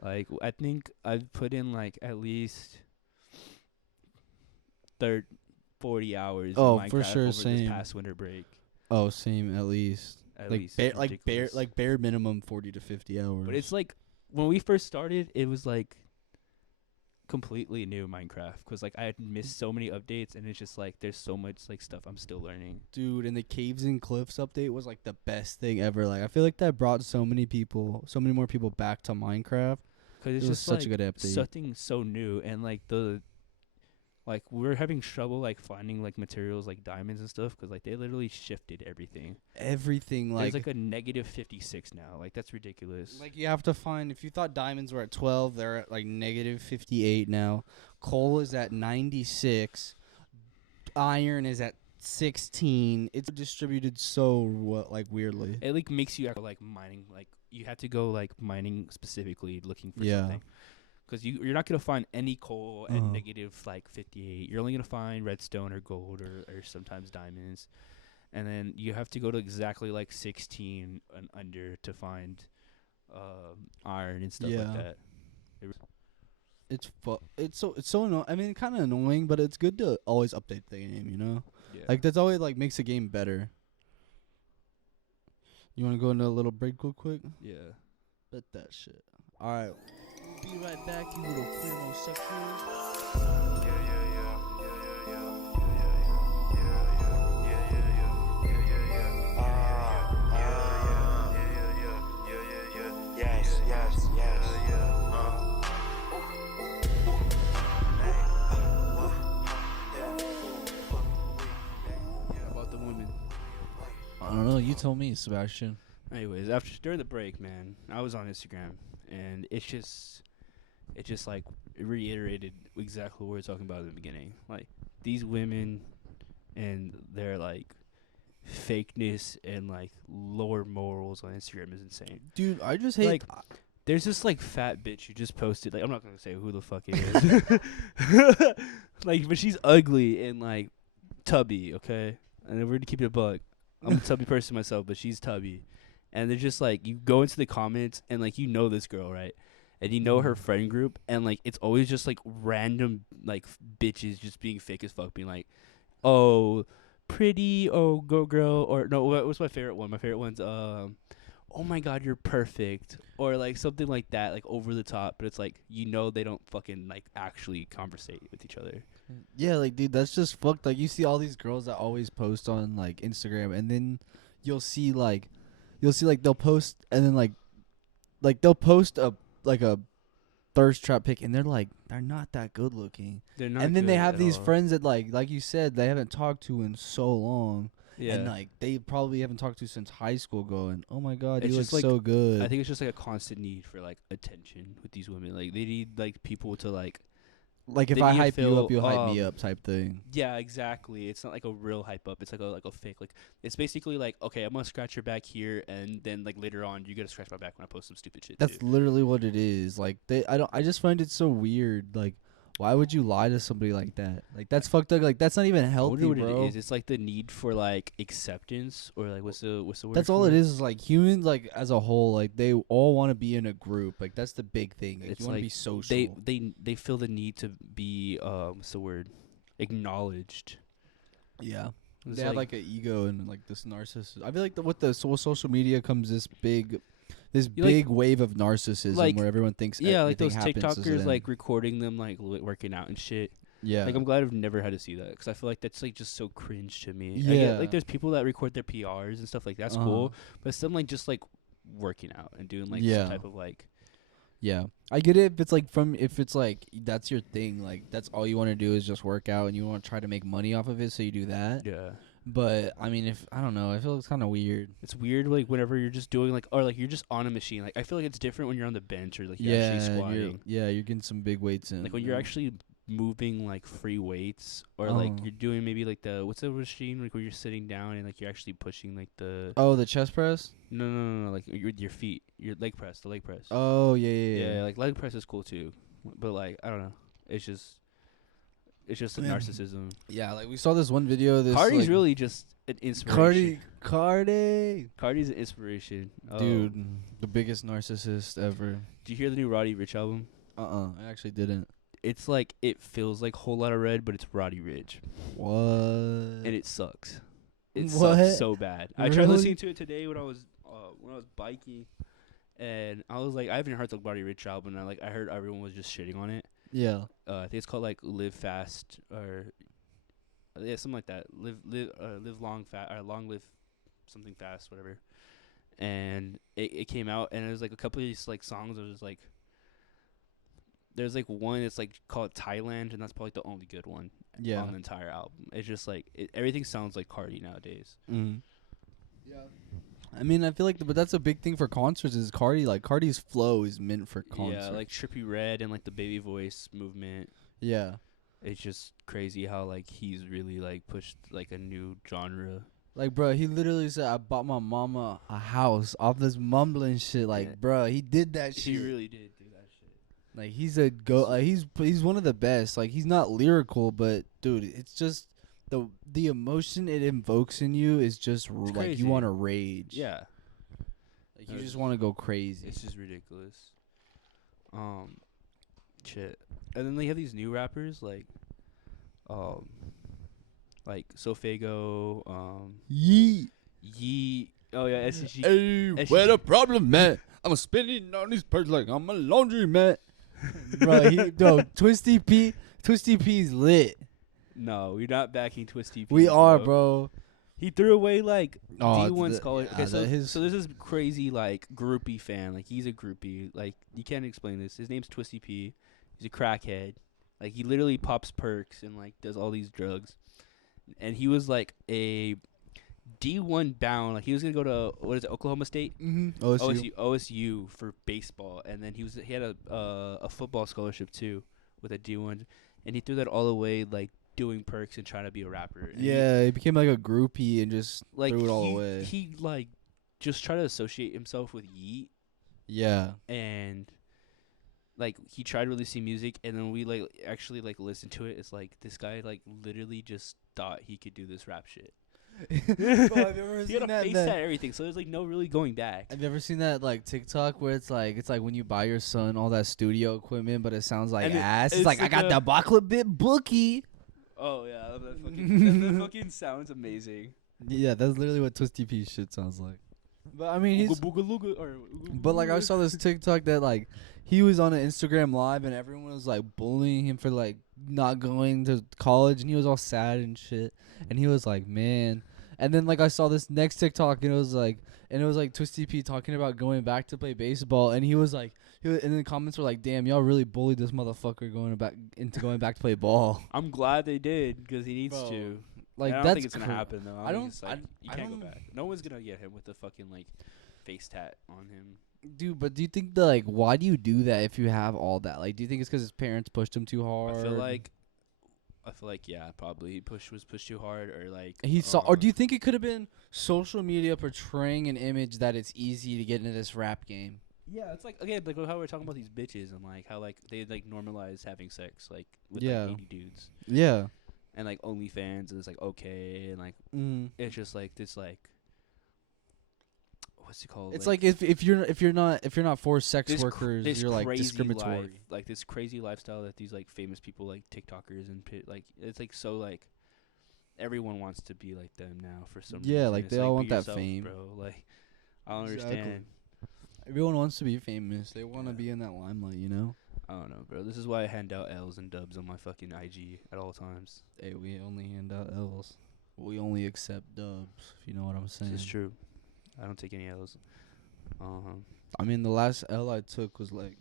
Like I think I've put in like at least 40 hours. Oh, in Minecraft for sure, over same. This past winter break. Oh, same at least. At like least bare, it's like bare, ridiculous. like bare minimum 40 to 50 hours. But it's like when we first started, it was like completely new Minecraft, because like I had missed so many updates, and it's just like there's so much like stuff I'm still learning. Dude, and the Caves and Cliffs update was like the best thing ever. Like I feel like that brought so many more people back to Minecraft. Because it's It was just such like a good update. something so new, and like we're having trouble like finding like materials like diamonds and stuff, because like they literally shifted everything. Everything There's like like a negative 56 now. Like that's ridiculous. like you have to find, if you thought diamonds were at 12, they're at like negative 58 now. Coal is at 96. Iron is at 16. It's distributed so like weirdly. It like makes you like mining, like you have to go like mining specifically looking for Yeah. something, because you're not gonna find any coal at negative like 58. You're only gonna find redstone or gold or sometimes diamonds, and then you have to go to exactly like 16 and under to find iron and stuff Yeah. like that. It's so annoying. I mean, kind of annoying, but it's good to always update the game, you know? Yeah. Like that's always like makes the game better. You want to go into a little break real quick? Yeah. Bet that shit. All right. We'll be right back, you little queer homosexuals. About the women. I don't know. You tell me, Sebastian. Anyways, during the break, man, I was on Instagram, and it just like reiterated exactly what we were talking about in the beginning. Like these women and their like fakeness and like lower morals on Instagram is insane. Dude, I just hate. Like, there's this like fat bitch who just posted, like, I'm not gonna say who the fuck it is. Like, but she's ugly and like tubby, okay? And we're gonna keep it a buck. I'm a tubby person myself, but she's tubby. And they're just like, you go into the comments and like you know this girl, right? And you know her friend group, and like it's always just like random like bitches just being fake as fuck, being like, oh, pretty, oh, go girl, or no, what's my favorite one? My favorite one's oh my god, you're perfect, or like something like that, like over the top. But it's like, you know, they don't fucking like actually conversate with each other. Yeah, like, dude, that's just fucked. Like, you see all these girls that always post on like Instagram, and then you'll see like they'll post, and then like they'll post a thirst trap pick, and they're not that good looking. They're not. And then they good have at these all. friends that like you said, they haven't talked to in so long. Yeah. And like they probably haven't talked to since high school. Going, oh my god, It's you look just, like, so good. I think it's just like a constant need for like attention with these women. Like they need like people to like. like if they I need to hype you feel, up, you'll hype me up type thing. Yeah, exactly. It's not like a real hype up. It's like a fake. Like it's basically like, okay, I'm gonna scratch your back here, and then like later on, you gotta scratch my back when I post some stupid shit. That's too. literally what it is. Like I just find it so weird. Like, why would you lie to somebody like that? Like that's fucked up. Like that's not even I healthy, wonder what bro. it is. It's like the need for like acceptance, or like what's the word? That's all for it is like humans, like as a whole, like they all want to be in a group. Like that's the big thing. Like, It's you want to like be social. They feel the need to be what's the word? Acknowledged. Yeah. It's They have like an ego and like this narcissist. I feel like with the social media comes this big wave of narcissism like- where everyone thinks Yeah, like those everything happens to TikTokers them. like recording them like working out and shit. yeah, Like I'm glad I've never had to see that because I feel like that's like just so cringe to me. I Yeah. get, like there's people that record their PRs and stuff like that's cool, Uh-huh. but some like just like working out and doing like Yeah. some type of like yeah. I get it if it's like that's your thing, like that's all you want to do is just work out and you want to try to make money off of it, so you do that. yeah. But I mean, if I don't know, I feel it's kind of weird. It's weird like whenever you're just doing like or like you're just on a machine. Like I feel like it's different when you're on the bench or like you're actually squatting. you're getting some big weights in. Like when you're actually moving like free weights or like Oh. you're doing maybe like the what's the machine like where you're sitting down and like you're actually pushing like the the chest press. no like with your feet your leg press the leg press. Oh yeah. Yeah, like leg press is cool too, but like I don't know, it's just the Man. narcissism. Yeah, like we saw this one video. This Cardi's like, really just an inspiration. Cardi, Cardi's an inspiration, dude, the biggest narcissist ever. Did you hear the new Roddy Ricch album? I actually didn't. It's like it feels like Whole Lotta Red, but it's Roddy Ricch, What? and it sucks. It What? sucks so bad. I tried Really? listening to it today when I was biking, and I was like, I haven't heard the Roddy Ricch album. And I heard everyone was just shitting on it. Yeah. I think it's called like Live Fast or yeah, something like that. Live long fast or long live something fast, whatever. And it came out and it was like a couple of these like songs. It was like there's like one that's like called Thailand, and that's probably the only good one Yeah. on the entire album. It's just like everything sounds like Cardi nowadays. Mm-hmm. Yeah. I mean, I feel like, but that's a big thing for concerts. Is Cardi like Cardi's flow is meant for concerts. Yeah, like Trippie Redd and like the baby voice movement. yeah. It's just crazy how like he's really like pushed like a new genre. Like, bro, he literally said, "I bought my mama a house off this mumbling shit." Like, Yeah. bro, he did that shit. He really did do that shit. Like, he's a he's one of the best. Like, he's not lyrical, but dude, it's just the emotion it invokes in you is just like crazy. you want to rage. Yeah, Like you just want to go crazy. it's just ridiculous. Shit. And then they have these new rappers like Sofago, Yeet. Yee. Oh yeah, SCG. Hey, SCG. where the problem, man? I'm spinning on these birds like I'm a laundry man. Bro, Twisty P's lit. No, we're not backing Twisty P. We are, bro. He threw away like Oh, D1 scholar. yeah, Okay, so his- so there's this crazy like groupie fan. Like he's a groupie. Like you can't explain this. His name's Twisty P. He's a crackhead. Like he literally pops perks and like does all these drugs. And he was like a D1 bound. Like he was gonna go to Oklahoma State. Mm-hmm. OSU for baseball, and then he had a football scholarship too with a D1, and he threw that all away like doing perks and trying to be a rapper. And Yeah, he became like a groupie and just like threw it all away. He like just tried to associate himself with Yeet, Yeah. and like he tried releasing music, and then we like actually like listened to it. It's like this guy like literally just thought he could do this rap shit. Bro, have you ever He seen had a that? face at everything, so there's like no really going back. Have you ever seen that like TikTok where it's like when you buy your son all that studio equipment, but it sounds like And ass. It's it's like I like got a- the Bacla bit bookie. Oh yeah, that fucking sounds amazing. Yeah, that's literally what Twisty P shit sounds like. But I mean, but like I saw this TikTok that like he was on an Instagram live and everyone was like bullying him for like not going to college, and he was all sad and shit, and he was like, man. And then like I saw this next TikTok and it was like Twisty P talking about going back to play baseball, and he was like And then the comments were like, "Damn, y'all really bullied this motherfucker going back to play ball." I'm glad they did because he needs Bro, to. Like And I don't that's think it's gonna happen though. I don't. Think it's, like, you I can't don't, go back. No one's gonna get him with the fucking like face tat on him. dude. But do you think why do you do that if you have all that? Like, do you think it's because his parents pushed him too hard? I feel like yeah, probably he was pushed too hard, or like He saw, or do you think it could have been social media portraying an image that it's easy to get into this rap game? Yeah, it's like like how we're talking about these bitches and like how like they like normalize having sex like with Yeah. like 80 dudes Yeah. and like OnlyFans and it's like okay and like it's just like this like what's it called? It's like if you're not for sex this workers, this you're like crazy discriminatory. life, like this crazy lifestyle that these like famous people like TikTokers and like it's like so like everyone wants to be like them now for some reason. Yeah, like It's they all be want that yourself, fame. bro. Like I don't Exactly. understand. Everyone wants to be famous. They want to Yeah. be in that limelight, you know. I don't know, bro. This is why I hand out L's and dubs on my fucking IG at all times. Hey, we only hand out L's. We only accept dubs. If you know what I'm saying. This is true. I don't take any L's. I mean, the last L I took was like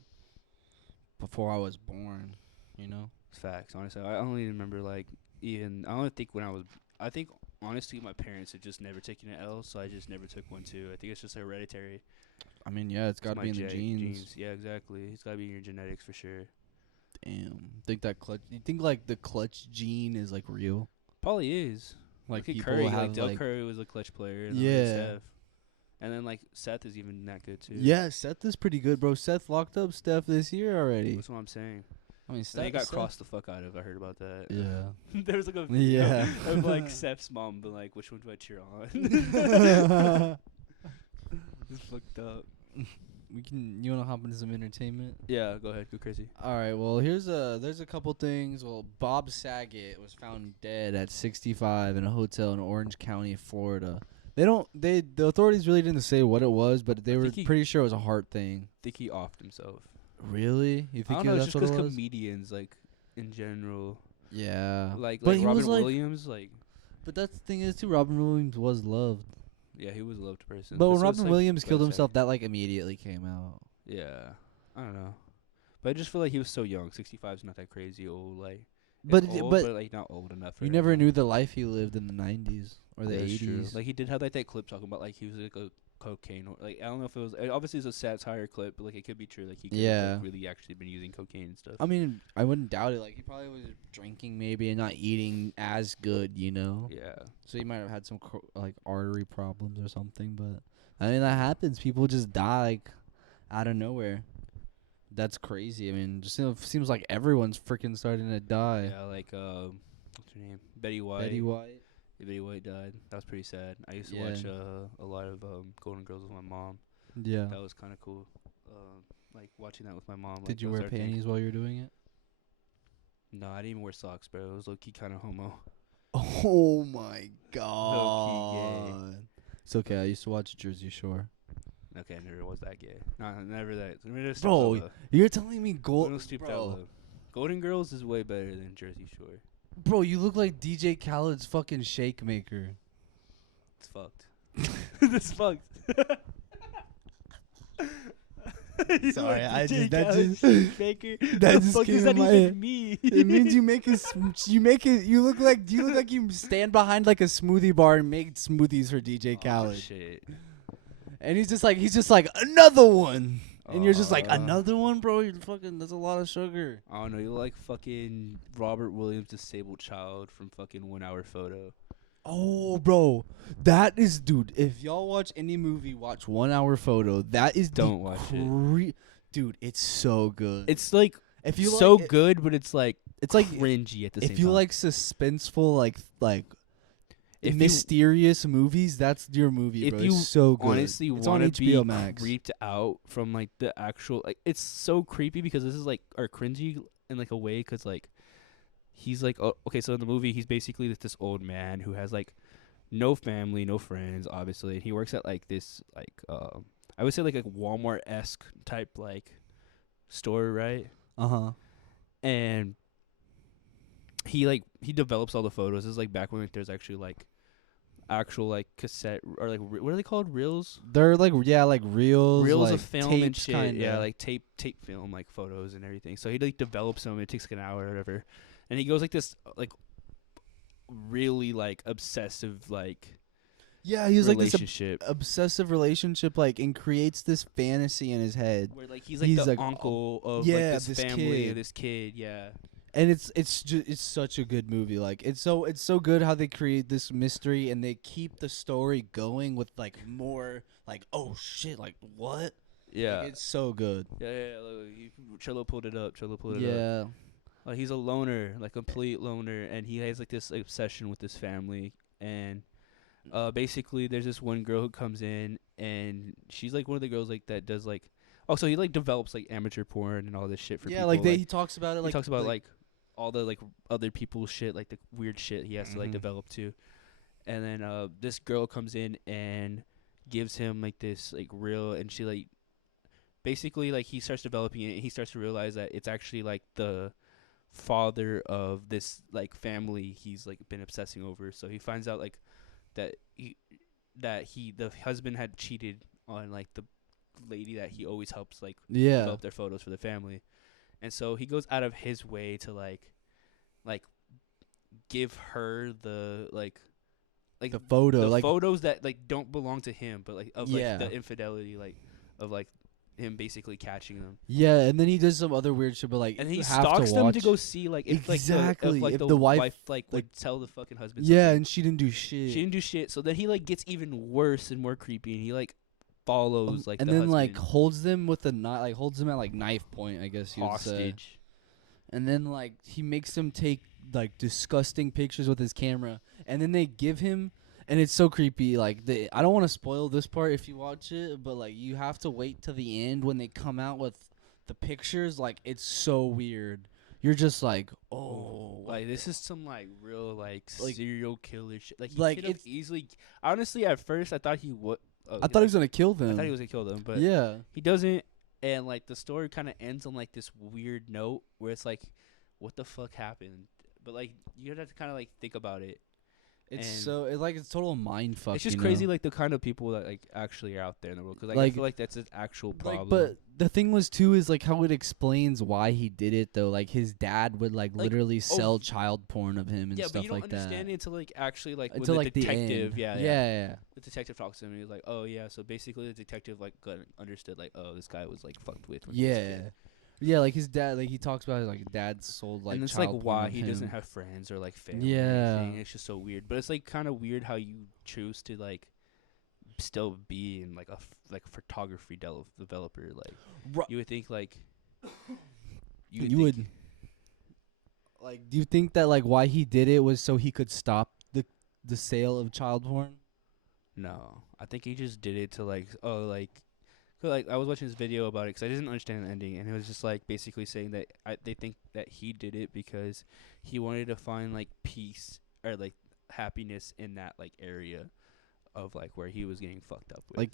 before I was born. You know. It's facts. Honestly, I only remember like even I don't think when I think honestly my parents had just never taken an L, so I just never took one too. I think it's just hereditary. I mean, yeah, it's got to my be in the genes. Yeah, exactly. It's got to be in your genetics for sure. Damn. Think that clutch? You think like the clutch gene is like real? Probably is. Like Look at people Curry, have like Del like Curry was a clutch player. And Yeah. Steph. And then like Seth is even that good too. yeah, Seth is pretty good, bro. Seth locked up Steph this year already. That's what I'm saying. I mean, They got Seth- crossed the fuck out of. I heard about that. Yeah. There was like a video Yeah. of like Seth's mom, but like, which one do I cheer on? It's fucked up. You wanna hop into some entertainment? Yeah, go ahead, go crazy. All right. Well, there's a couple things. Well, Bob Saget was found dead at 65 in a hotel in Orange County, Florida. The authorities really didn't say what it was, but they were think he- pretty sure it was a heart thing. I think he offed himself. Really? You I think don't know, it's that's just what it because was? comedians, like in general, Yeah. like But he Robin was, like- Williams, like But that's the thing is too. Robin Williams was loved. yeah, he was a loved person. But when so it's, Robin like, Williams killed sad. himself, that like immediately came out. Yeah, I don't know, but I just feel like he was so young. 65 is not that crazy old. Like, But it's old, but like not old enough. For you him, never like- knew the life he lived in the 90s or the That's true. 80s. Like he did have like that clip talking about like he was like a cocaine or like I don't know if it was obviously it's a satire clip, but like it could be true. Like he could have Yeah. like, really actually been using cocaine and stuff. I mean, I wouldn't doubt it. Like he probably was drinking maybe and not eating as good, you know. Yeah, So he might have had some like artery problems or something. But I mean that happens. People just die like out of nowhere. That's crazy. I mean, just seems like everyone's freaking starting to die. yeah. Like what's her name? Betty White. Betty White. Yeah, Betty White died. That was pretty sad. I used to Yeah. watch a lot of Golden Girls with my mom. Yeah. That was kind of cool. Like watching that with my mom. Like, Did you that was wear our thing. panties while you were doing it? No, I didn't even wear socks, bro. It was low key kind of homo. Oh my gay. god. It's okay. I used to watch Jersey Shore. Okay, I never was that gay. No, never that. I mean, Bro, You're telling me bro. Golden Girls is way better than Jersey Shore. Bro, you look like DJ Khaled's fucking shake maker. It's fucked. It's fucked. Sorry, I just Baker. that The just fuck came does in that my even head. mean? It means you look like you stand behind like a smoothie bar and make smoothies for DJ Oh, Khaled. shit. And he's just like another one. And you're just like Uh, another one, bro. You're fucking that's a lot of sugar. I don't know. You look like fucking Robert Williams' disabled child from fucking 1 Hour Photo. Oh, bro, that is, dude. If y'all watch any movie, watch 1 Hour Photo. That is Don't watch it. Dude. It's so good. It's like if you so like, good, but it's like like cringy at the same time. if you like suspenseful, like If you- mysterious movies, that's your movie, if bro. you It's so good. honestly it's on want to be HBO Max. creeped out from like the actual like it's so creepy because this is like are cringy in like a way because like he's like okay, so in the movie he's basically this old man who has like no family, no friends, obviously. He works at like this like I would say like a Walmart-esque type like store, right? And he develops all the photos. This is like back when like, there's actually like actual like cassette or like what are they called, reels? They're like like reels like of film tapes, and shit. kinda. Yeah, like tape film, like photos and everything. So he like develops them. It takes like an hour or whatever, and he goes like this like really like obsessive like Yeah, he's like this relationship obsessive relationship, like, and creates this fantasy in his head. where like he's like he's the like, uncle of yeah, like this family kid. of this kid. Yeah. And it's such a good movie. Like, it's so good how they create this mystery and they keep the story going with like more like, oh shit, like what? Yeah. Like, it's so good. Yeah. Look, Cholo pulled it up. Yeah. Like he's a loner, like complete loner, and he has like this obsession with his family. And basically, there's this one girl who comes in, and she's like one of the girls like that does like. Oh, so he like develops like amateur porn and all this shit for people. Like he talks about it. Like he talks about like all the like other people's shit, like the weird shit he has to like develop too. And then this girl comes in and gives him like this like reel, and she like basically like he starts developing it, and he starts to realize that it's actually like the father of this like family he's like been obsessing over. So he finds out like that the husband had cheated on like the lady that he always helps like develop their photos for the family. And so he goes out of his way to like give her the like the photo, the like photos that like don't belong to him, but like of like Yeah. the infidelity like of like him basically catching them. Yeah, and then he does some other weird shit, but like And he you have stalks to them watch. to go see like if Exactly, like if the the wife, like like- would tell the fucking husband. Yeah, something. and she didn't do shit. She didn't do shit. So then he like gets even worse and more creepy, and he like follows like and the then like husband holds them with a knife, like holds them at like knife point, I guess you would say. hostage. And then like he makes them take like disgusting pictures with his camera, and then they give him, and it's so creepy. Like I don't want to spoil this part if you watch it, but like you have to wait till the end when they come out with the pictures. Like it's so weird. You're just like, oh, Like this is some like real like Like- serial killer shit. Like he like, could have it's- easily. Honestly, at first I thought he would. I thought he was gonna kill them. I thought he was gonna kill them, but yeah. he doesn't. And like the story kind of ends on like this weird note where it's like, what the fuck happened? But like you have to kind of like think about it. It's And so it's total mind fuck. It's just crazy, like the kind of people that like actually are out there in the world. Because like, I Like- feel like that's an actual problem. But the thing was too is like how it explains why he did it though. Like his dad would like literally sell child porn of him and yeah, stuff but you don't like that. understand it until like actually like Until when like the the detective, end. yeah, yeah. the detective talks to him and he's like, oh yeah, so basically the detective like understood like, oh, this guy was like fucked with. When he was a Yeah. kid. Yeah, like his dad, like he talks about his like dad sold like and it's child like porn why of he doesn't him. have friends or like family. Yeah. Or anything. It's just so weird. But it's like kind of weird how you choose to like still be in like a photography developer. Like Ru- you would think like you would like. Do you think that like why he did it was so he could stop the sale of child porn? No, I think he just did it to like, oh, like I was watching this video about it because I didn't understand the ending, and it was just like basically saying that they think that he did it because he wanted to find like peace or like happiness in that like area of like where he was getting fucked up with.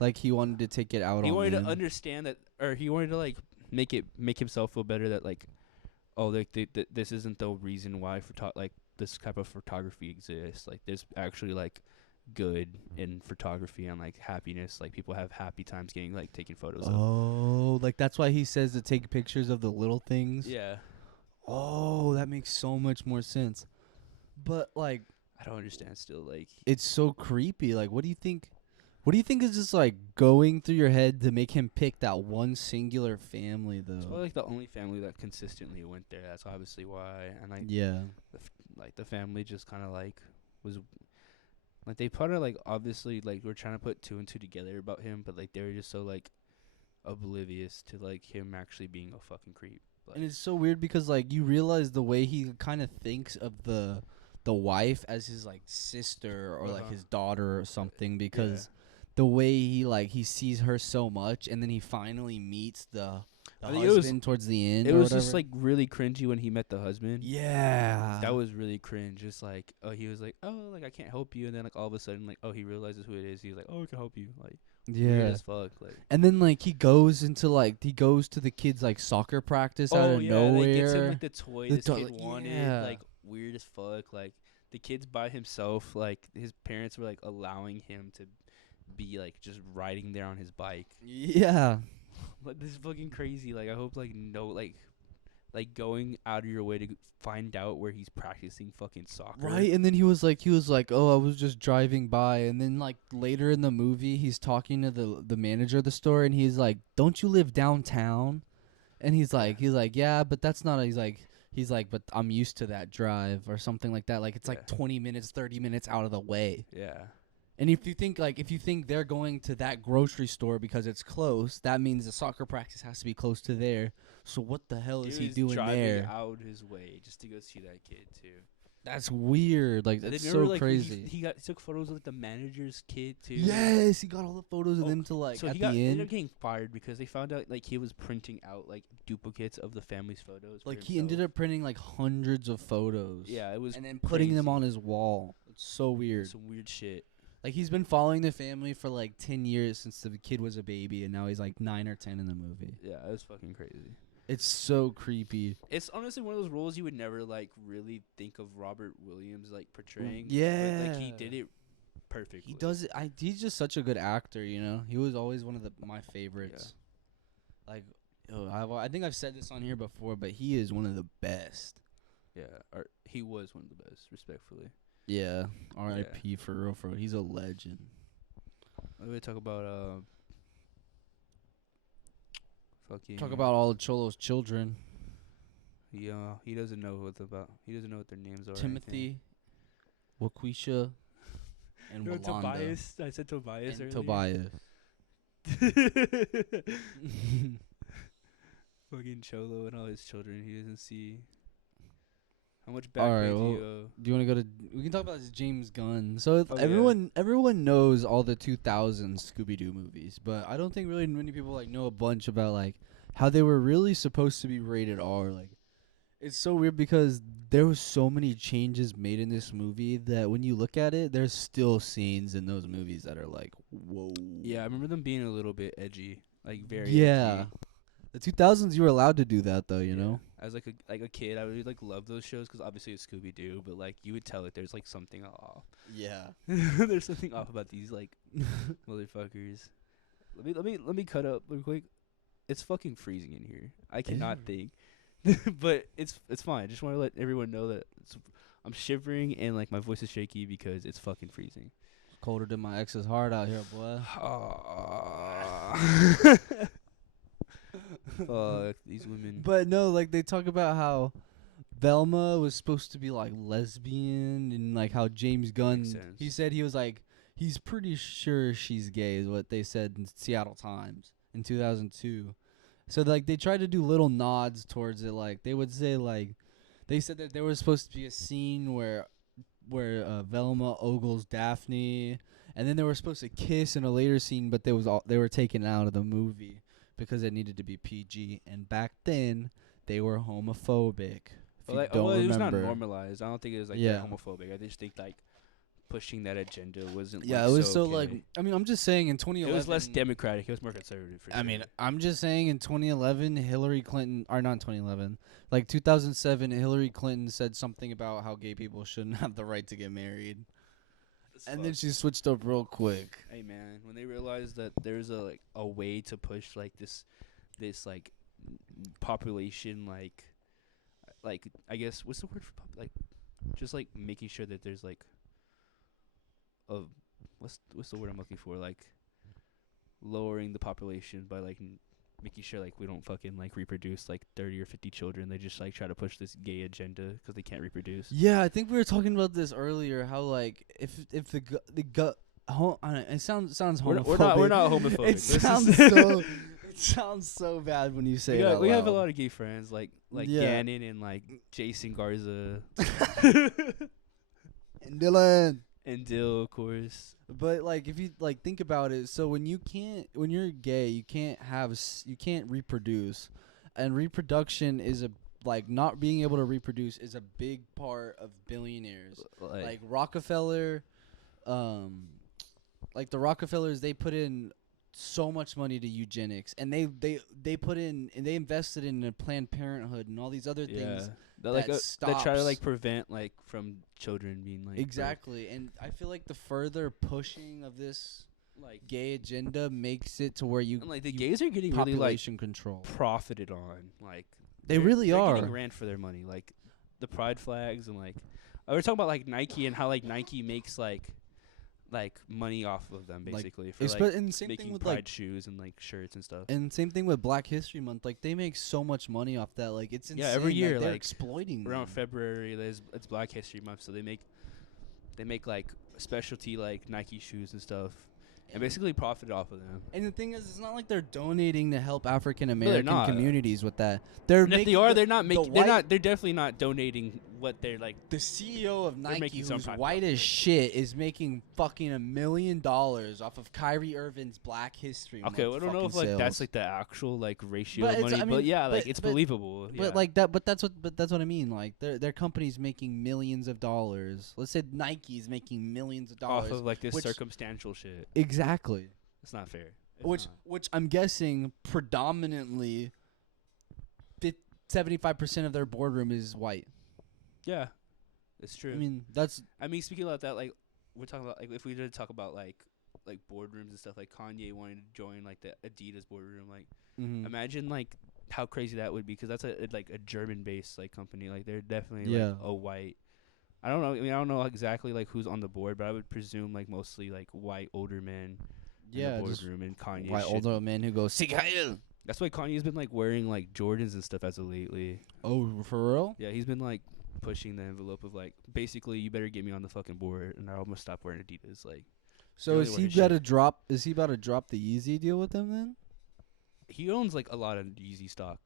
Like he wanted to take it out He on wanted them. to understand that, or he wanted to like make himself feel better that like, oh, like this isn't the reason why like this type of photography exists. Like there's actually like good in photography and like happiness. Like people have happy times getting like taking photos of. Oh, like that's why he says to take pictures of the little things. Yeah, Oh, that makes so much more sense. But like I don't understand still. Like it's so creepy. Like what do you think? What do you think is just like going through your head to make him pick that one singular family though? it's probably like the only family that consistently went there. That's obviously why. And like Yeah. the family just kind of like was like they probably like obviously like were trying to put two and two together about him, but like they were just so like oblivious to like him actually being a fucking creep. Like, And it's so weird because like you realize the way he kind of thinks of the wife as his like sister or like his daughter or something because the way he sees her so much and then he finally meets the I think it was- husband towards the end. it or was just whatever. like really cringy when he met the husband. yeah. That was really cringe. Just like, oh, he was like, oh, like I can't help you, and then like all of a sudden, like, oh, he realizes who it is. He's like, oh, I can help you. Like, weird yeah. as fuck. Like, And then like he goes to the kids like soccer practice out of They gets him nowhere. like the toy The this toy- kid wanted. yeah. Like weird as fuck. Like the kid's by himself. Like his parents were like allowing him to be like just riding there on his bike. Yeah. Like this is fucking crazy. Like I hope like no like going out of your way to find out where he's practicing fucking soccer. Right, and then he was like, "Oh, I was just driving by," and then like later in the movie, he's talking to the manager of the store, and he's like, "Don't you live downtown?" And he's like, "Yeah, but that's not." He's like, "But I'm used to that drive," or something like that. Like it's like 20 minutes, 30 minutes out of the way. Yeah. And if you think they're going to that grocery store because it's close, that means the soccer practice has to be close to there. So what the hell is he doing driving there? out his way just to go see that kid too. That's weird. Like that's so crazy. He took photos with the manager's kid too. Yes, he got all the photos of them to like so at he the ended up end. getting fired because they found out like he was printing out like duplicates of the family's photos. Like he ended up printing like hundreds of photos. Yeah, it was and then putting them on his wall. It's so weird. Some weird shit. Like he's been following the family for like 10 years since the kid was a baby, and now he's like 9 or 10 in the movie. Yeah, it was fucking crazy. It's so creepy. It's honestly one of those roles you would never like really think of Robert Williams like portraying. Yeah, but, like he did it perfectly. He does it. He's just such a good actor, you know. He was always one of my favorites. Yeah. Like, I think I've said this on here before, but he is one of the best. Yeah, or he was one of the best, respectfully. Yeah, R.I.P. For real. He's a legend. Let me talk about Talk about all of Cholo's children. He doesn't know what about. He doesn't know what their names are. Timothy, Waquisha, and Walanda. Tobias. I said Tobias and earlier. Tobias. Fucking Cholo and all his children. He doesn't see. How much all back right, pay do well, you owe? do you want to go to? We can talk about this James Gunn. So Oh, everyone knows all the 2000s Scooby Doo movies, but I don't think really many people like know a bunch about like how they were really supposed to be rated R. Like it's so weird because there was so many changes made in this movie that when you look at it, there's still scenes in those movies that are like, whoa. Yeah, I remember them being a little bit edgy, like very. Yeah. Edgy. The 2000s, you were allowed to do that though, you know. As like a kid, I would like love those shows because obviously it's Scooby Doo, but like you would tell that there's like something off. Yeah. There's something off about these like motherfuckers. Let me cut up real quick. It's fucking freezing in here. I cannot think, but it's fine. I just want to let everyone know that I'm shivering and like my voice is shaky because it's fucking freezing. It's colder than my ex's heart out here, boy. Fuck these women. But no, like they talk about how Velma was supposed to be like lesbian, and like how James Gunn, he said he was like he's pretty sure she's gay is what they said in Seattle Times in 2002. So like they tried to do little nods towards it. Like they would say like they said that there was supposed to be a scene where Velma ogles Daphne, and then they were supposed to kiss in a later scene, but they were taken out of the movie because it needed to be PG, and back then they were homophobic. It was not normalized. I don't think it was like that homophobic. I just think like pushing that agenda wasn't. Yeah, like, it was so like. I mean, I'm just saying in 2011 it was less democratic. It was more conservative. For I sure. mean, I'm just saying in 2011, Hillary Clinton, or not 2011, like 2007, Hillary Clinton said something about how gay people shouldn't have the right to get married. And then she switched up real quick. Hey man, when they realized that there's a way to push like this like population like I guess what's the word for like just like making sure that there's like what's the word I'm looking for, like lowering the population by like making sure like we don't fucking like reproduce like 30 or 50 children. They just like try to push this gay agenda because they can't reproduce. Yeah, I think we were talking about this earlier. How like if it sounds homophobic. We're not homophobic. It sounds so bad when you say it. We have a lot of gay friends like Gannon and like Jason Garza and Dylan and Dill, of course. But like if you like think about it, so when you're gay, you can't reproduce, and reproduction is not being able to reproduce is a big part of billionaires. Like Rockefeller, like the Rockefellers, they put in so much money to eugenics, and they put in and they invested in a Planned Parenthood and all these other things. That like that that try to like stops- prevent like from children being like Exactly, and I feel like the further pushing of this like gay agenda makes it to where you and like the you gays are getting really like population control. profited on. Like They really they're are. getting ran for their money. Like the pride flags and like we were talking about like Nike and how like Nike makes like money off of them basically for like And same thing making with pride like shoes and like shirts and stuff. and same thing with Black History Month. Like they make so much money off that. Like it's insane. Yeah, every year, they're like, exploiting Around them. February, it's Black History Month, so they make like specialty like Nike shoes and stuff, and basically profit off of them. And the thing is, it's not like they're donating to help African they're American not. communities with that. They're And if making they are, the- they're not the making. white- They're definitely not donating what they're like. The CEO of Nike, making some who's type of white as shit, is making fucking $1 million off of Kyrie Irving's Black History Month. Okay, well, I don't know if fucking like that's sales. like the actual like ratio But of it's- money, I but mean, yeah, like but- it's but- believable. But yeah. like that, but that's what I mean. Like their company's making millions of dollars. Let's say Nike's making millions of off dollars of like this which- circumstantial shit. Exactly. It's not fair. It's Which not. I'm guessing predominantly 75% of their boardroom is white. Yeah, it's true. I mean, that's speaking about that, like we're talking about, like if we did talk about like boardrooms and stuff, like Kanye wanting to join like the Adidas boardroom, like imagine like how crazy that would be, because that's like a German-based like company, like they're definitely Yeah. like a white. I don't know. I don't know exactly like who's on the board, but I would presume like mostly like white older men in yeah, the just boardroom, and Kanye. white should- older man who goes Sieg Heil. That's why Kanye's been like wearing like Jordans and stuff as of lately. Oh, for real? Yeah, he's been like pushing the envelope of like basically you better get me on the fucking board, and I'm gonna stop wearing Adidas. Like So really is wear he his about shit. to drop? Is he about to drop the Yeezy deal with them then? he owns like a lot of Yeezy stock,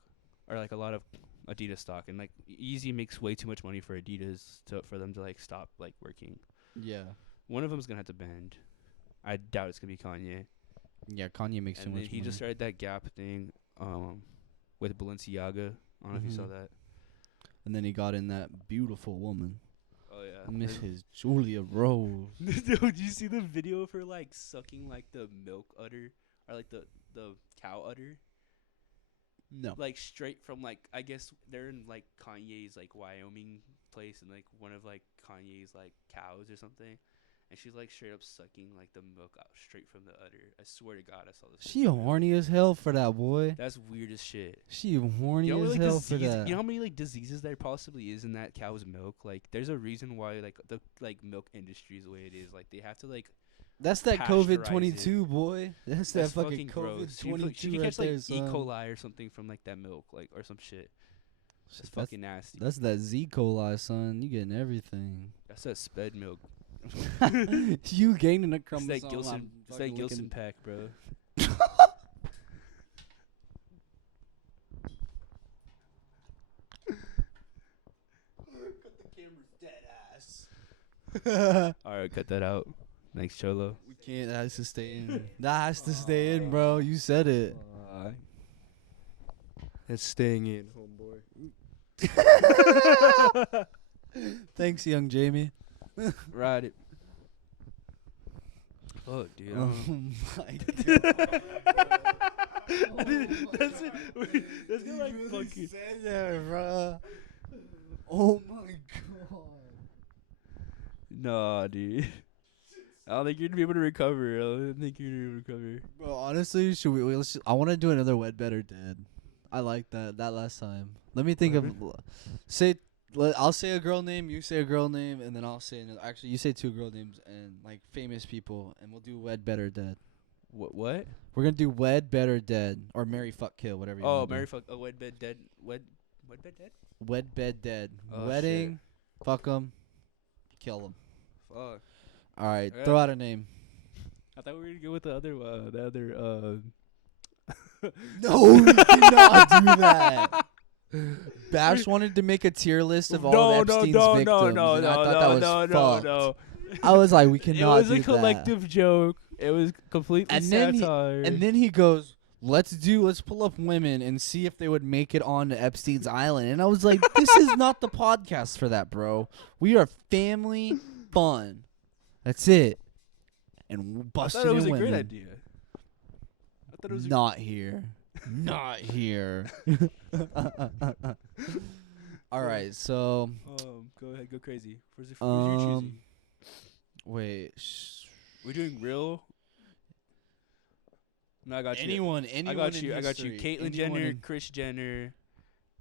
or like a lot of Adidas stock, and like Yeezy makes way too much money for Adidas for them to like stop like working. Yeah. One of them's gonna have to bend. I doubt it's gonna be Kanye. Yeah, Kanye makes too And much then he money. just started that Gap thing, with Balenciaga. I don't know if you saw Mhm. that. And then he got in that beautiful woman, Oh yeah. Mrs. Julia Rose. Did you see the video of her like sucking like the milk udder, or like the cow udder, No. like straight from like, I guess they're in like Kanye's like Wyoming place, and like one of like Kanye's like cows or something, and she's like straight up sucking like the milk out straight from the udder. I swear to God, I saw this. She horny as hell for that boy. That's weird as shit. She horny You know, as like hell for that. You know how many like diseases there possibly is in that cow's milk? Like, there's a reason why like the like milk industry is the way it is. Like, they have to like. That's that pasteurize COVID-22, boy. That's that fucking gross. She COVID-22 could right catch like there, E. son. coli or something from like that milk, like, or some shit. It's That's- fucking nasty. That's that Z. coli, son. You getting everything. That's that sped milk. You gaining a It's chromosome. that Gilson. It's that Gilson pack, bro. All right, cut that out. Thanks, Cholo. We can't. That has to stay in. That has to stay in, bro. You said it. It's staying in, homeboy. Thanks, young Jamie. Ride it. Fuck, dude. Oh my god. That's it. Wait, that's gonna like fucking. said that, bro. Oh my god. Nah, dude. I don't think you're gonna be able to recover. I don't think you're gonna be able to recover. Bro, honestly, should we? Let's I want to do another Wed Better Dead. I like that last time. Let me think of. I'll say a girl name, you say a girl name, and then I'll say another. Actually, you say two girl names and like famous people, and we'll do Wed Better Dead. What? We're gonna do Wed Better Dead or Marry Fuck Kill, whatever you Oh, wanna do. Mary fuck. Oh, wed bed dead. Wed bed dead. Wed Bed Dead. Oh, Wedding, fuck 'em, kill 'em. Fuck. All right, Yeah. throw out a name. I thought we were gonna go with the other. No, we cannot do that. Bash wanted to make a tier list of all of Epstein's victims, and I thought that was fucked. I was like, we It cannot was do a collective joke. It was completely And then satire. And then he goes, let's pull up women and see if they would make it onto Epstein's island. And I was like, this is not the podcast for that, bro. We are family fun. That's it. And I busting thought it was in a women. great idea. thought it was Not here. Not here. All right, so Go ahead, go crazy. Who's you choosing? wait. We're doing real. No, I got you. Anyone I got you. in I got you. history. Caitlyn Anyone Jenner, in- Kris Jenner,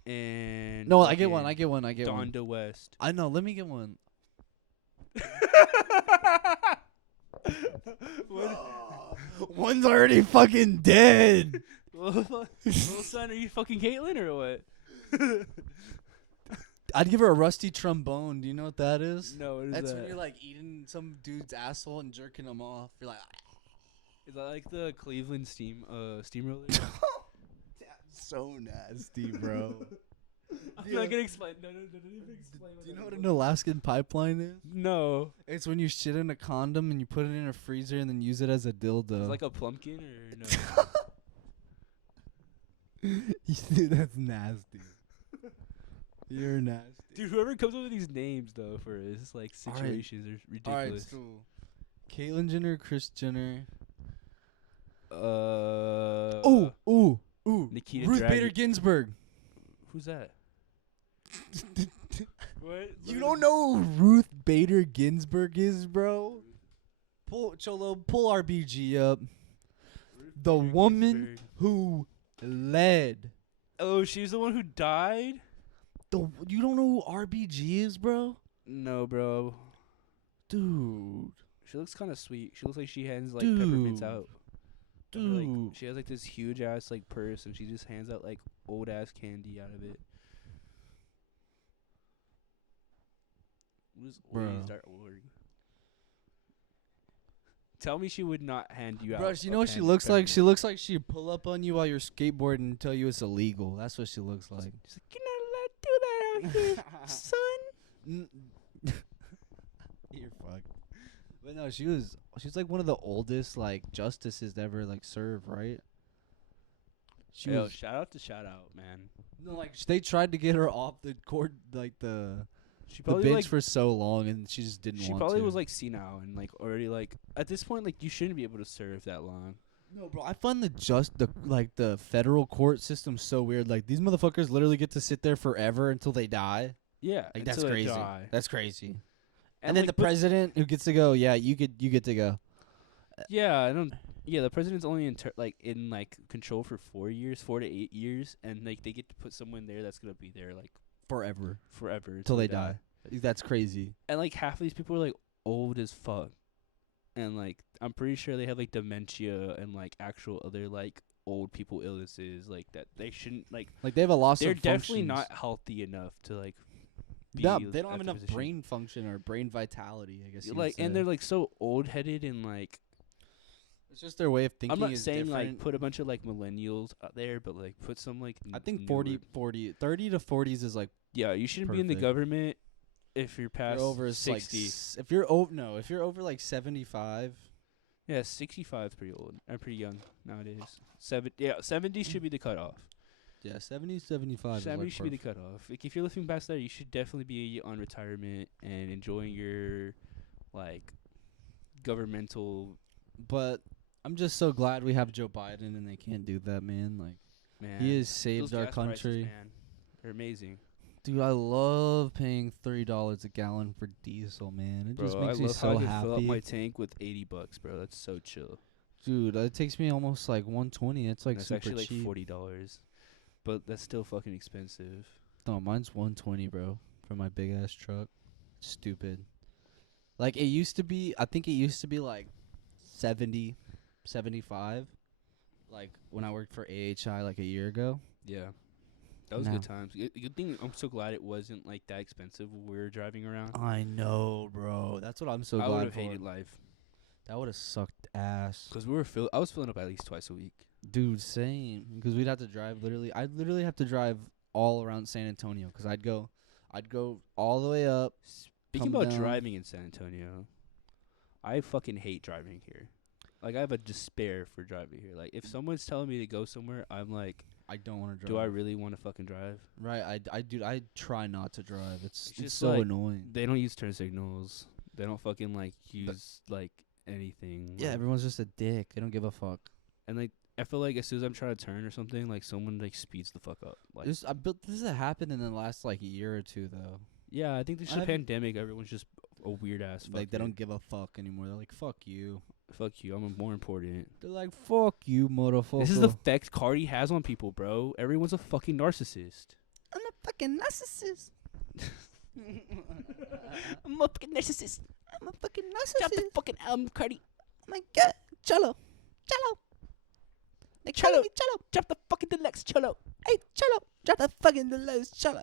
and No, I get one. I fucking get one. I get one. Donda West. I know. Let me get one. One's already fucking dead. Well, son, are you fucking Caitlyn or what? I'd give her a rusty trombone. Do you know what that is? No, what is That's that? when you're like eating some dude's asshole and jerking him off. You're like, Is that like the Cleveland steamroller? so nasty, bro. I'm not gonna explain. No, don't even explain. Do you know what an Alaskan pipeline is? No. It's when you shit in a condom and you put it in a freezer and then use it as a dildo. It's like a plumpkin or no? Dude, that's nasty. You're nasty. Dude, whoever comes up with these names though for this like All right. situations are All right, ridiculous. so Caitlyn Jenner, Kris Jenner. Ooh. Nikita Ruth Dragon. Bader Ginsburg. Who's that? What? You don't know who Ruth Bader Ginsburg is, bro? Pull RBG up. The Bader woman Ginsburg. who led. Oh, she's the one who died? You don't know who RBG is, bro? No, bro. Dude. She looks kind of sweet. She looks like she hands like peppermints out. Or, like, Dude. she has like this huge ass like purse and she just hands out like old ass candy out of it. What is Bro. Org? Tell me she would not hand you out. Bro, you a know what she can of looks like? She peppermint. looks like she'd pull up on you while you're skateboarding and tell you it's illegal. That's what she looks like. She's like, you're not allowed to do that out here, son. You're fucked. But no, she's like one of the oldest like justices to ever like serve, right? She Yo, was shout out, man. no like they tried to get her off the court like the She bench probably like for so long and she just didn't she want probably to. was like senile and like already like at this point like you shouldn't be able to serve that long. No, bro, I find the federal court system so weird. Like these motherfuckers literally get to sit there forever until they die. Yeah, Like that's until they crazy. die. That's crazy. And then like, the but- president who gets to go, yeah, you get to go. Yeah, I don't. Yeah, the president's only in control for 4 years, 4 to 8 years, and like they get to put someone there that's gonna be there like Forever. forever Till they die. That's crazy. And like half of these people are like old as fuck, and like I'm pretty sure they have like dementia and like actual other like old people illnesses like that they shouldn't like. Like they have a loss They're of definitely functions. not healthy enough to like. Be No, they don't at have the enough position. brain function or brain vitality, I guess. You Like, would and say. they're like so old headed and like. It's just their way of thinking. I'm not is saying different. like put a bunch of like millennials out there, but like put some like. I think newer- 30 to 40s is like Yeah, you shouldn't be in the Perfect. government if you're past you're over 60. if you're over like 75. Yeah, 65 is pretty old. I'm pretty young nowadays. 70 should be the cutoff. Yeah, 70, 75 70 is should like be the cutoff. Like if you're living past that, you should definitely be on retirement and enjoying your like governmental. But I'm just so glad we have Joe Biden and they can't do that, man. Like Man, he has those saved our gas prices, country. man, they're amazing. Dude, I love paying $3 a gallon for diesel, man. It just Bro, I makes me love how so I can fill up happy. my tank with $80, bro. That's so chill. Dude, it takes me almost like 120. It's like That's super actually like cheap. $40, but that's still fucking expensive. No, mine's 120, bro, for my big ass truck. Stupid. Like it used to be. I think it used to be like 70, 75. Like when I worked for AHI like a year ago. Yeah. That was No. good times. Good thing I'm so glad it wasn't like that expensive when we were driving around. I know, bro. That's what I'm so I would glad have for. hated life That would have sucked ass. because I was filling up at least twice a week. Dude, same. Because we'd have to drive I'd literally have to drive all around San Antonio. Because I'd go all the way up. Speaking Come about down. driving in San Antonio, I fucking hate driving here. Like I have a despair for driving here. Like if someone's telling me to go somewhere, I'm like, I don't want to drive. do I really want to fucking drive? Right. I try not to drive. It's just so like, annoying. They don't use turn signals. They don't fucking like use like anything. Yeah, like- everyone's just a dick. They don't give a fuck. and like I feel like as soon as I'm trying to turn or something, like someone like speeds the fuck up. Like, This has happened in the last like year or two though. yeah, I think this is a pandemic. Everyone's just a weird ass. Like they don't give a fuck anymore. They're like, fuck you. Fuck you. I'm more important. They're like, fuck you, motherfucker. This is the effect Cardi has on people, bro. Everyone's a fucking narcissist. I'm a fucking narcissist. I'm a fucking narcissist. I'm a fucking narcissist. Drop the fucking album, Cardi. Oh my god, Cholo. They calling me Cholo. Drop the fucking deluxe, Cholo. Hey, Cholo. Drop the fucking deluxe, Cholo.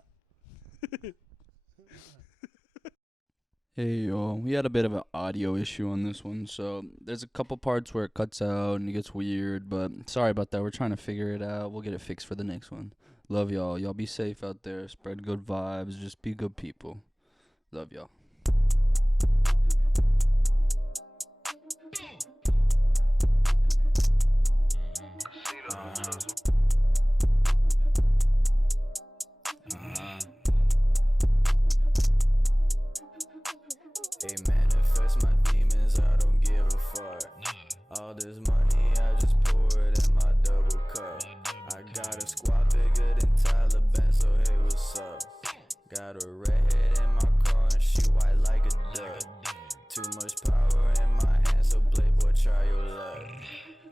Hey y'all, we had a bit of an audio issue on this one, so there's a couple parts where it cuts out and it gets weird, but sorry about that. We're trying to figure it out. We'll get it fixed for the next one. Love y'all. Y'all be safe out there. Spread good vibes. Just be good people. Love y'all. Hey, manifest my demons, I don't give a fuck. All this money, I just pour it in my double cup. I got a squad bigger than Taliban, so hey, what's up? Got a redhead in my car and she white like a duck. Too much power in my hands, so playboy, try your luck.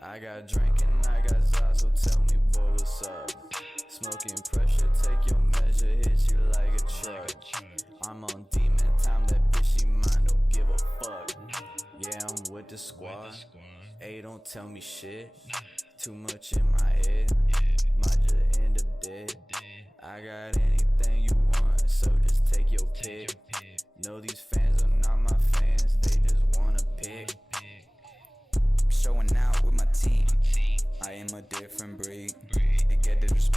I got drink and I got sauce, so tell me, boy, what's up? Smoking pressure, take your measure, hit you like a truck. I'm on demon time, that bitch, she mine, don't give a fuck. Yeah, I'm with the squad. Hey, don't tell me shit. Too much in my head, might just end up dead. I got anything you want, so just take your pick. No, these fans are not my fans, they just wanna pick. Showing out with my team, I am a different breed. And get the respect.